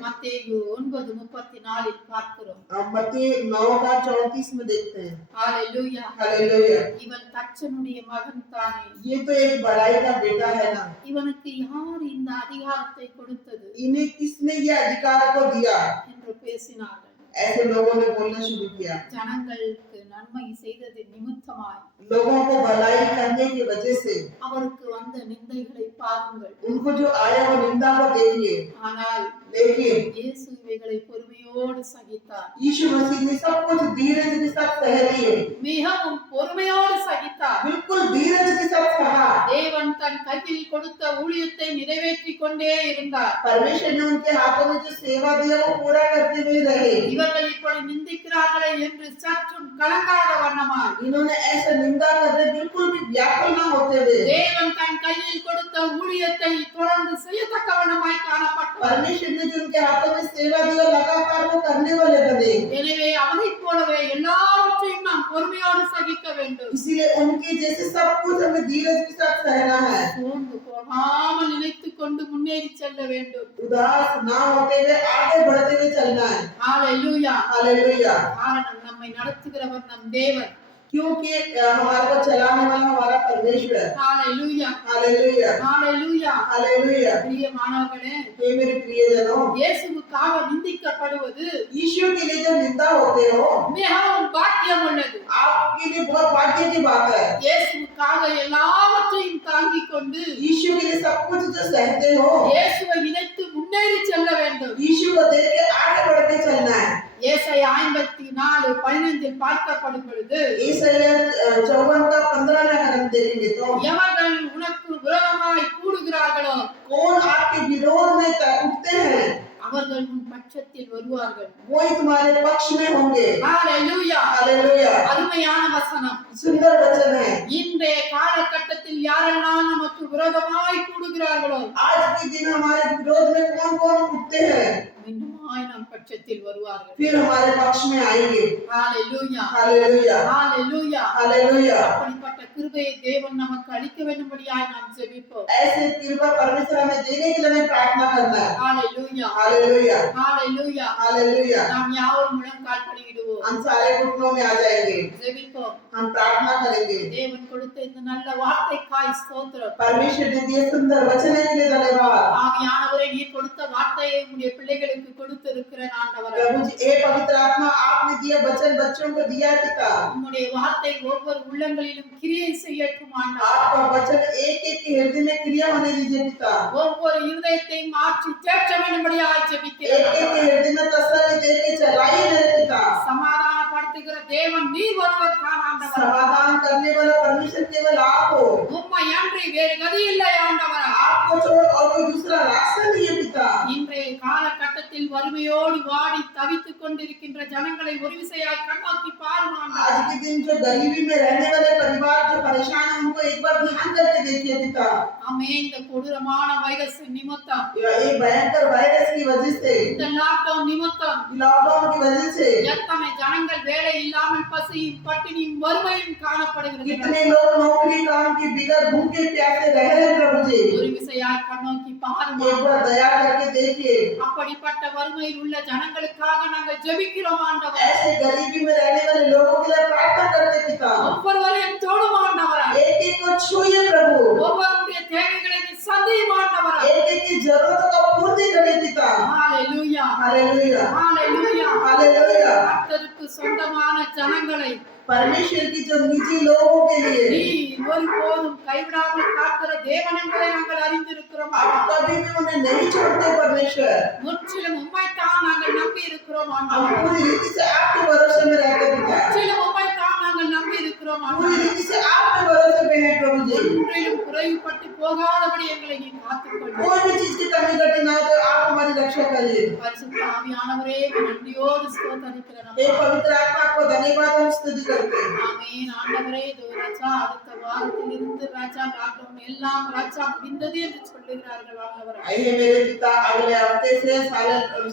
மத்தேயு 9:34 பார்க்கிறோம். मत्ती 9:34 में देखते हैं। ஹalleluya. हालेलुया। இவன் தச்சனுடைய மகன் தானே, ये तो एक बड़ाई का बेटा है ना, இவனுக்கு யார் இந்த அதிகாரத்தை கொடுத்தது इन्हें किसने ये अधिकार को दिया, என்று பேசினார்கள். ऐसे लोगों ने बोलना शुरू किया, ஜனங்களுக்கு நன்மை செய்தது நிமித்தமாய் लोगों को भलाई करने की वजह से அவருக்கு வந்த நிந்தைகளை பாருங்கள். उनको जो आया वो निंदा को देखिए, ஆனால் लेकिन இயேசு இவைகளை பொறுமையோடு சகித்தார். यीशु मसीह ने सब कुछ धीरज के साथ सह लिए, மிகவும் பொறுமையோடு சகித்தார். बिल्कुल धीरज के साथ सहा। தேவன் தன் கையில் கொடுத்த ஊழியத்தை நிறைவேற்றிக் கொண்டே இருந்தார். परमेश्वर ने उनके हाथों में जो सेवा दिया वो पूरा करते हुए रहे। இவர்கள் இப்படி நிந்திக்கிறார்களே என்று சற்றும் கலங்காத வண்ணமாய் इन्होंने ऐसा निंदा करते बिल्कुल भी व्याकुल न होते हुए தேவன் தன் கையில் கொடுத்த ஊழியத்தை தொடர்ந்து செய்யத்தக்க வண்ணமாய் காணப்பட்டார். परमेश्वर ने जो उनके हाथों में सेवा दिया लगातार वो करने वाले बने। எனவே அவரைப் போலவே எல்லாவற்றையும் நாம் பொறுமையோடு சகிக்க வேண்டும். इसीलिए उनके जैसे सब कुछ हमें धीरज के साथ सहना है, சோர்ந்து போகாமல் நினைத்துக் கொண்டு முன்னேறி செல்ல வேண்டும். उदास ना होते हुए आगे बढ़ते हुए चलना है। ஹalleluya. हालेलुया। காரணம் நம்மை நடத்துகிறவர் நம் தேவன். क्योंकि हमारे को चलाने वाला हमारा परमेश्वर। ஹalleluya. हालेलुया। ஹalleluya. हालेलुया। பிரியமானவர்களே, हे मेरे प्रियजनों, இயேசுவுக்காக நிந்திக்கப்படுவது यीशु के लिए जब निंदा होते हो மிகவும் பாக்கியம் உள்ளது. आपके लिए बहुत भाग्य की बात है। இயேசுவுக்காக எல்லாவற்றையும் தாங்கிக் கொண்டு यीशु के लिए सब कुछ जो सहते हो, இயேசுவை நினைத்து முன்னேறி செல்ல வேண்டும். यीशु को देख के आगे बढ़ के चलना है। ஏசாயா 54:15 பார்க்கப்படும் பொழுது ईसाया 54 का 15 में अगर हम देखेंगे तो எவர்கள் உனக்கு விரோதமாய் கூடுகிறார்களோ कौन आपके विरोध में उठते हैं அவர்கள் உன் பட்சத்தில் வருவார்கள். वो ही तुम्हारे पक्ष में होंगे। ஹalleluya. हालेलुया। அருமையான வசனம். सुंदर वचन है। இன்றைய காலகட்டத்தில் யாரெல்லாம் நமக்கு விரோதமாய் கூடுகிறார்களோ आज के दिन हमारे विरोध में कौन कौन उठते हैं மீண்டுமாய் நம் பட்சத்தில் வருவார்கள். फिर हमारे पक्ष में आएंगे। ஹalleluya. हालेलुया। ஹalleluya. हालेलुया। அப்படிப்பட்ட கிருபையை தேவன் நமக்கு அளிக்க வேண்டும்படியாய் நாம் ஜெபிப்போம். ऐसे कृपा परमेश्वर हमें देने के लिए हमें प्रार्थना करना है। ஹalleluya. हालेलुया। ஹalleluya. हालेलुया। நாம் யாவரும் முழங்கால் படியிடுவோம். हम सारे घुटनों में आ जाएंगे, ஜெபிப்போம். हम प्रार्थना करेंगे। தேவன் கொடுத்த இந்த நல்ல வார்த்தைக்காய் ஸ்தோத்திரம். परमेश्वर ने दिए सुंदर वचन के लिए धन्यवाद। ஆவியானவரே, நீர் கொடுத்த வார்த்தையை உம்முடைய பிள்ளைகளுக்கு கொடுத்திருக்கிற ஆண்டவரே, प्रभु जी, हे पवित्र आत्मा, आपने दिया वचन बच्चों को दिया है पिता। உம்முடைய வார்த்தை ஒவ்வொரு உள்ளங்களிலும் கிரியை செய்யட்டும் ஆண்டவரே. आपका वचन एक एक के हृदय में क्रिया होने दीजिए पिता। ஒவ்வொரு இருதயத்தை மாற்றி தேற்ற வேண்டும்படியாய் एक ஜெபிக்கிறேன். एक के हृदय में तसल्ली दे के चलाइए मेरे पिता। சமாதானப்படுத்துகிற தேவன் நீர் ஒருவர் தான் ஆண்டவரே. समाधान करने वाला परमेश्वर केवल आप हो। உம்மை அன்றி வேறு கதி இல்லை ஆண்டவரே. आपको छोड़ और कोई दूसरा रास्ता नहीं है पिता। இன்றைய காலகட்டத்தில் வறுமையோடு வாடி தவித்துக் கொண்டிருக்கின்ற ஜனங்களை ஒரு விசையாய் கண்ணோக்கி பாரும் ஆண்டவரே. आज के दिन जो गरीबी में रहने वाले परिवार जो परेशान है उनको एक बार ध्यान करके देखिए पिता। ஆமே, இந்த கொடூரமான வைரஸ் நிமித்தம், एक भयंकर वायरस की वजह से, இந்த லாக்டவுன் நிமித்தம் लॉकडाउन की वजह से எத்தனை ஜனங்கள் வேலை இல்லாமல் பசியும் பட்டினியும் வறுமையும் காணப்படுகிறது. कितने लोग नौकरी काम की बिगड़ भूखे प्यासे रह रहे हैं प्रभु जी। ஒரு விசையாய் கண்ணோக்கி பாரும் एक बार दया करके देखिए। அப்படிப்பட்ட வறுமையில் உள்ள ஜனங்களுக்காக நாங்கள் ஜெபிக்கிறோம் ஆண்டவரே. ऐसे गरीबी में रहने वाले लोगों के लिए प्रार्थना करते पिता। ஒவ்வொருவரையும் தொடும் ஆண்டவரே. एक एक को छूइए प्रभु। ஒவ்வொருடைய தேவைகளை நீர் சந்தியும் ஆண்டவரே. एक एक की जरूरतों को पूर्ति करें पिता। ஹalleluya. हालेलुया। ஹalleluya. हालेलुया। கர்த்தருக்கு சொந்தமான ஜனங்களை परमेश्वर की जो निजी लोगों के लिए நீர் ஒருபோதும் கைவிடாமல் காக்கிற தேவன் என்பதை நாங்கள் அறிந்திருக்கிறோம். आप कभी भी उन्हें नहीं छोड़ते परमेश्वर। முற்றிலும் உம்மைத்தான் நாங்கள் நம்பி இருக்கிறோம் हम ஆண்டவரே. पूरी रीति से आपके भरोसे में रहते पिता। முற்றிலும் உம்மைத்தான் நாங்கள் நம்பி இருக்கிறோம் पूरी ஆண்டவரே. रीति से आपके भरोसे में है प्रभु जी। ஒன்றிலும் குறைவுபட்டு போகாதபடி எங்களை நீர் காத்துக்கொள்ளும். कोई भी चीज की कमी घटी ना हो तो आप हमारी रक्षा करिए। பரிசுத்த ஆவியானவரே, நன்றியோடு ஸ்தோத்திரிக்கிறோம். हे पवित्र आत्मा, आपको धन्यवाद हम स्तुति करते हैं। ஆமென். ஆண்டவரே, இதோ ராஜா அடுத்த வாரத்தில் இருந்து ராஜா லாக்டவுன் எல்லாம் ராஜா முடிந்தது என்று சொல்லுகிறார்கள் ஆண்டவரே. आइए मेरे पिता, अगले हफ्ते से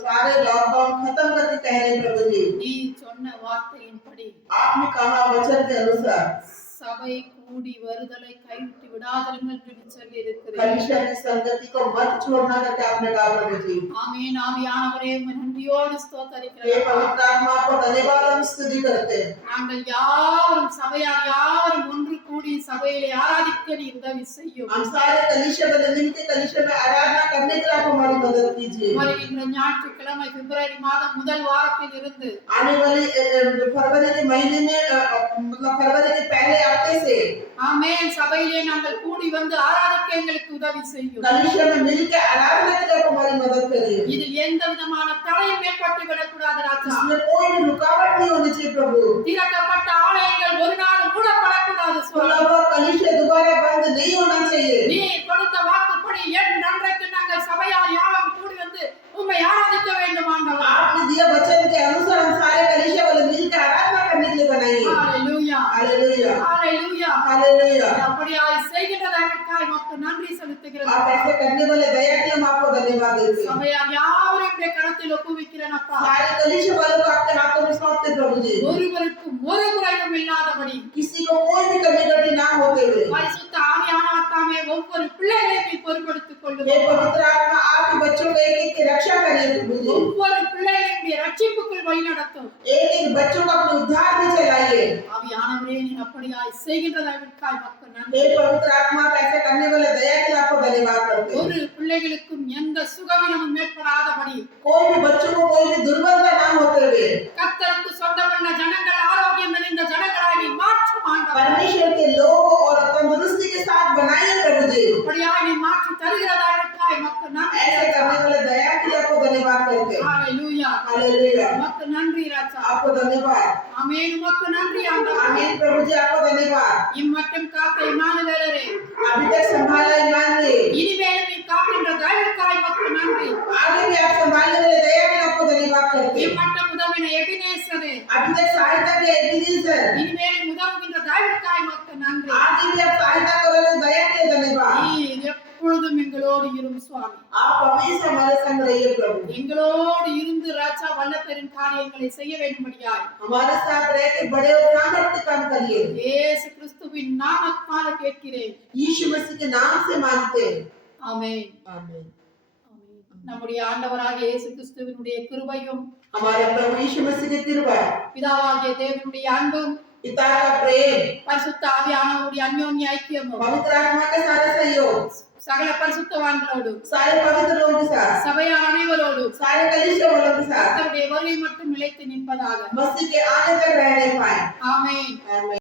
सारे लॉकडाउन खत्म करके कह रहे हैं प्रभु जी। நீ சொன்ன வார்த்தையின்படி आपने कहा वचन के अनुसार சபை கூடி வருதலை கைவிட்டு விடாதிருங்கள் என்று சொல்லி இருக்கிறேன். कलीसिया की संगति को मत छोड़ना करके आपने कहा प्रभु जी। ஆமென். ஆவியானவரே, நன்றியோடு हे ஸ்தோத்திரிக்கிறோம். पवित्र आत्मा, आपको धन्यवाद हम स्तुति करते हैं। நாங்கள் யாவரும் சபையார் யாவரும் ஒன்று கூடி சபையிலே ஆராதிக்க நீ உதவி செய்யும். हम सारे कलीसिया में मिलकर कलीसिया में आराधना करने के लिए आप हमारी मदद कीजिए। வருகின்ற ஞாயிற்றுக்கிழமை பிப்ரவரி மாதம் முதல் வாரத்தில் இருந்து आने वाली फरवरी के महीने में मतलब फरवरी के पहले हफ्ते से ஆமென் சபையிலே நாங்கள் கூடி வந்து ஆராதிக்க எங்களுக்கு உதவி செய்யும். कलीसिया में मिलकर आराधना के लिए आप हमारी मदद करिए। இதில் எந்த விதமான தடையும் ஏற்பட்டு விடக்கூடாது ராஜா. इसमें कोई भी रुकावट नहीं होनी चाहिए प्रभु। திறக்கப்பட்ட ஆலயங்கள் ஒரு நாளும் மூடப்படக்கூடாது खुला சுவாமி. हुआ कलीसिया दोबारा बंद नहीं होना चाहिए। நீ கொடுத்த வாக்குப்படி என் நன்றைக்கு நாங்கள் சபையார் யாரும் கூடி வந்து உம்மை ஆராதிக்க வேண்டும் ஆண்டவரே. आपने दिया वचन के अनुसार हम सारे कलीसिया वाले मिलकर आराधना करने के लिए बनाइए। ஹalleluya हालेलुया ஹalleluya. हालेलुया। அப்படியாய் செய்கின்றதற்காக உமக்கு நன்றி செலுத்துகிறேன். आप ऐसे करने वाले दया के लिए हम आपको धन्यवाद देते हैं। சபையார் யாவரையும் உம்முடைய கரத்தில் ஒப்புவிக்கிறேன் அப்பா. सारे कलीसिया वालों को आपके हाथों में सौंपते प्रभु जी। ஒருவருக்கும் ஒரு குறைவும் இல்லாதபடி किसी को कोई भी कमी कटी ना होते हुए பரிசுத்த ஆவியானவர் தாமே ஒவ்வொரு பிள்ளைகளையும் பொறுப்படுத்திக் ये கொள்ளும். पवित्र आत्मा आपके बच्चों को एक की रक्षा करिए प्रभु जी। ஒவ்வொரு பிள்ளைகளையும் ரட்சிப்புக்குள் வழிநடத்தும். एक बच्चों को अपने उद्धार में चलाइए। ஆவியானவரே நீ அப்படியாய் செய்கின்றதற்காக உமக்கு நன்றி. हे पवित्र आत्मा आप ऐसे करने वाले दया के लिए आपको धन्यवाद करते हैं। ஒரு பிள்ளைகளுக்கும் எந்த சுகவீனமும் ஏற்படாதபடி कोई भी बच्चों को कोई भी दुर्बलता ना होते हुए கர்த்தருக்கு சொந்தமுள்ள ஜனங்கள் ஆரோக்கியம் நிறைந்த ஜனங்களாய் நீ மாற்றும் ஆண்டவரே. परमेश्वर के लोग और तंदुरुस्ती के साथ बनाइए प्रभु जी। அப்படியாய் நீ மாற்றி தருகிறதற்காக உமக்கு நன்றி. ऐसे करने वाले दया के लिए आपको धन्यवाद करते हैं। ஹalleluya हालेलुया உமக்கு நன்றி ராஜா. आपको धन्यवाद। ஆமென் உமக்கு நன்றி ஆண்டவரே. आमीन प्रभु जी आपको धन्यवाद। இம்மட்டும் காத்த இமானுவேலரே अभी तक संभाला ईमान ने இனிமேலும் நீ காக்கின்ற தயவுக்காக உமக்கு நன்றி. आगे भी आप संभालने वाले दया के लिए आपको धन्यवाद करते हैं। இம்மட்டும் உதவின எபினேசரே अभी तक सहायता के एबीनेजर இனிமேலும் உதவுகின்ற தயவுக்காக உமக்கு நன்றி. आगे भी आप सहायता करोगे दया के लिए धन्यवाद। நீர் எப்பொழுதும் எங்களோடு இரும் சுவாமி. आप हमेशा हमारे संग रहिए प्रभु। எங்களோடு இருந்து ராஜா வல்லபெரும் காரியங்களை செய்ய வேண்டும்படியாய் हमारे साथ रह के बड़े और सामर्थ्य काम करिए। இயேசு கிறிஸ்துவின் நாமத்தால் கேட்கிறேன். यीशु मसीह के नाम से मांगते हैं। ஆமென். आमीन। நம்முடைய ஆண்டவராகிய இயேசு கிறிஸ்துவினுடைய கிருபையும் हमारे प्रभु यीशु मसीह की कृपा, பிதாவாகிய தேவனுடைய அன்பும் पिता का प्रेम, பரிசுத்த ஆவியானவருடைய அந்யோன்ய ஐக்கியமும் पवित्र आत्मा का सारा सहयोग, சகல பரிசுத்தவான்களோடும் सारे पवित्र लोगों के साथ, சபையார் அனைவரோடும் सारे कलीसिया वालों के साथ கர்த்தருடைய வருகை மட்டும் நிலைத்து நிற்பதாக. मसीह के आने तक रहने पाए। ஆமென். आमीन।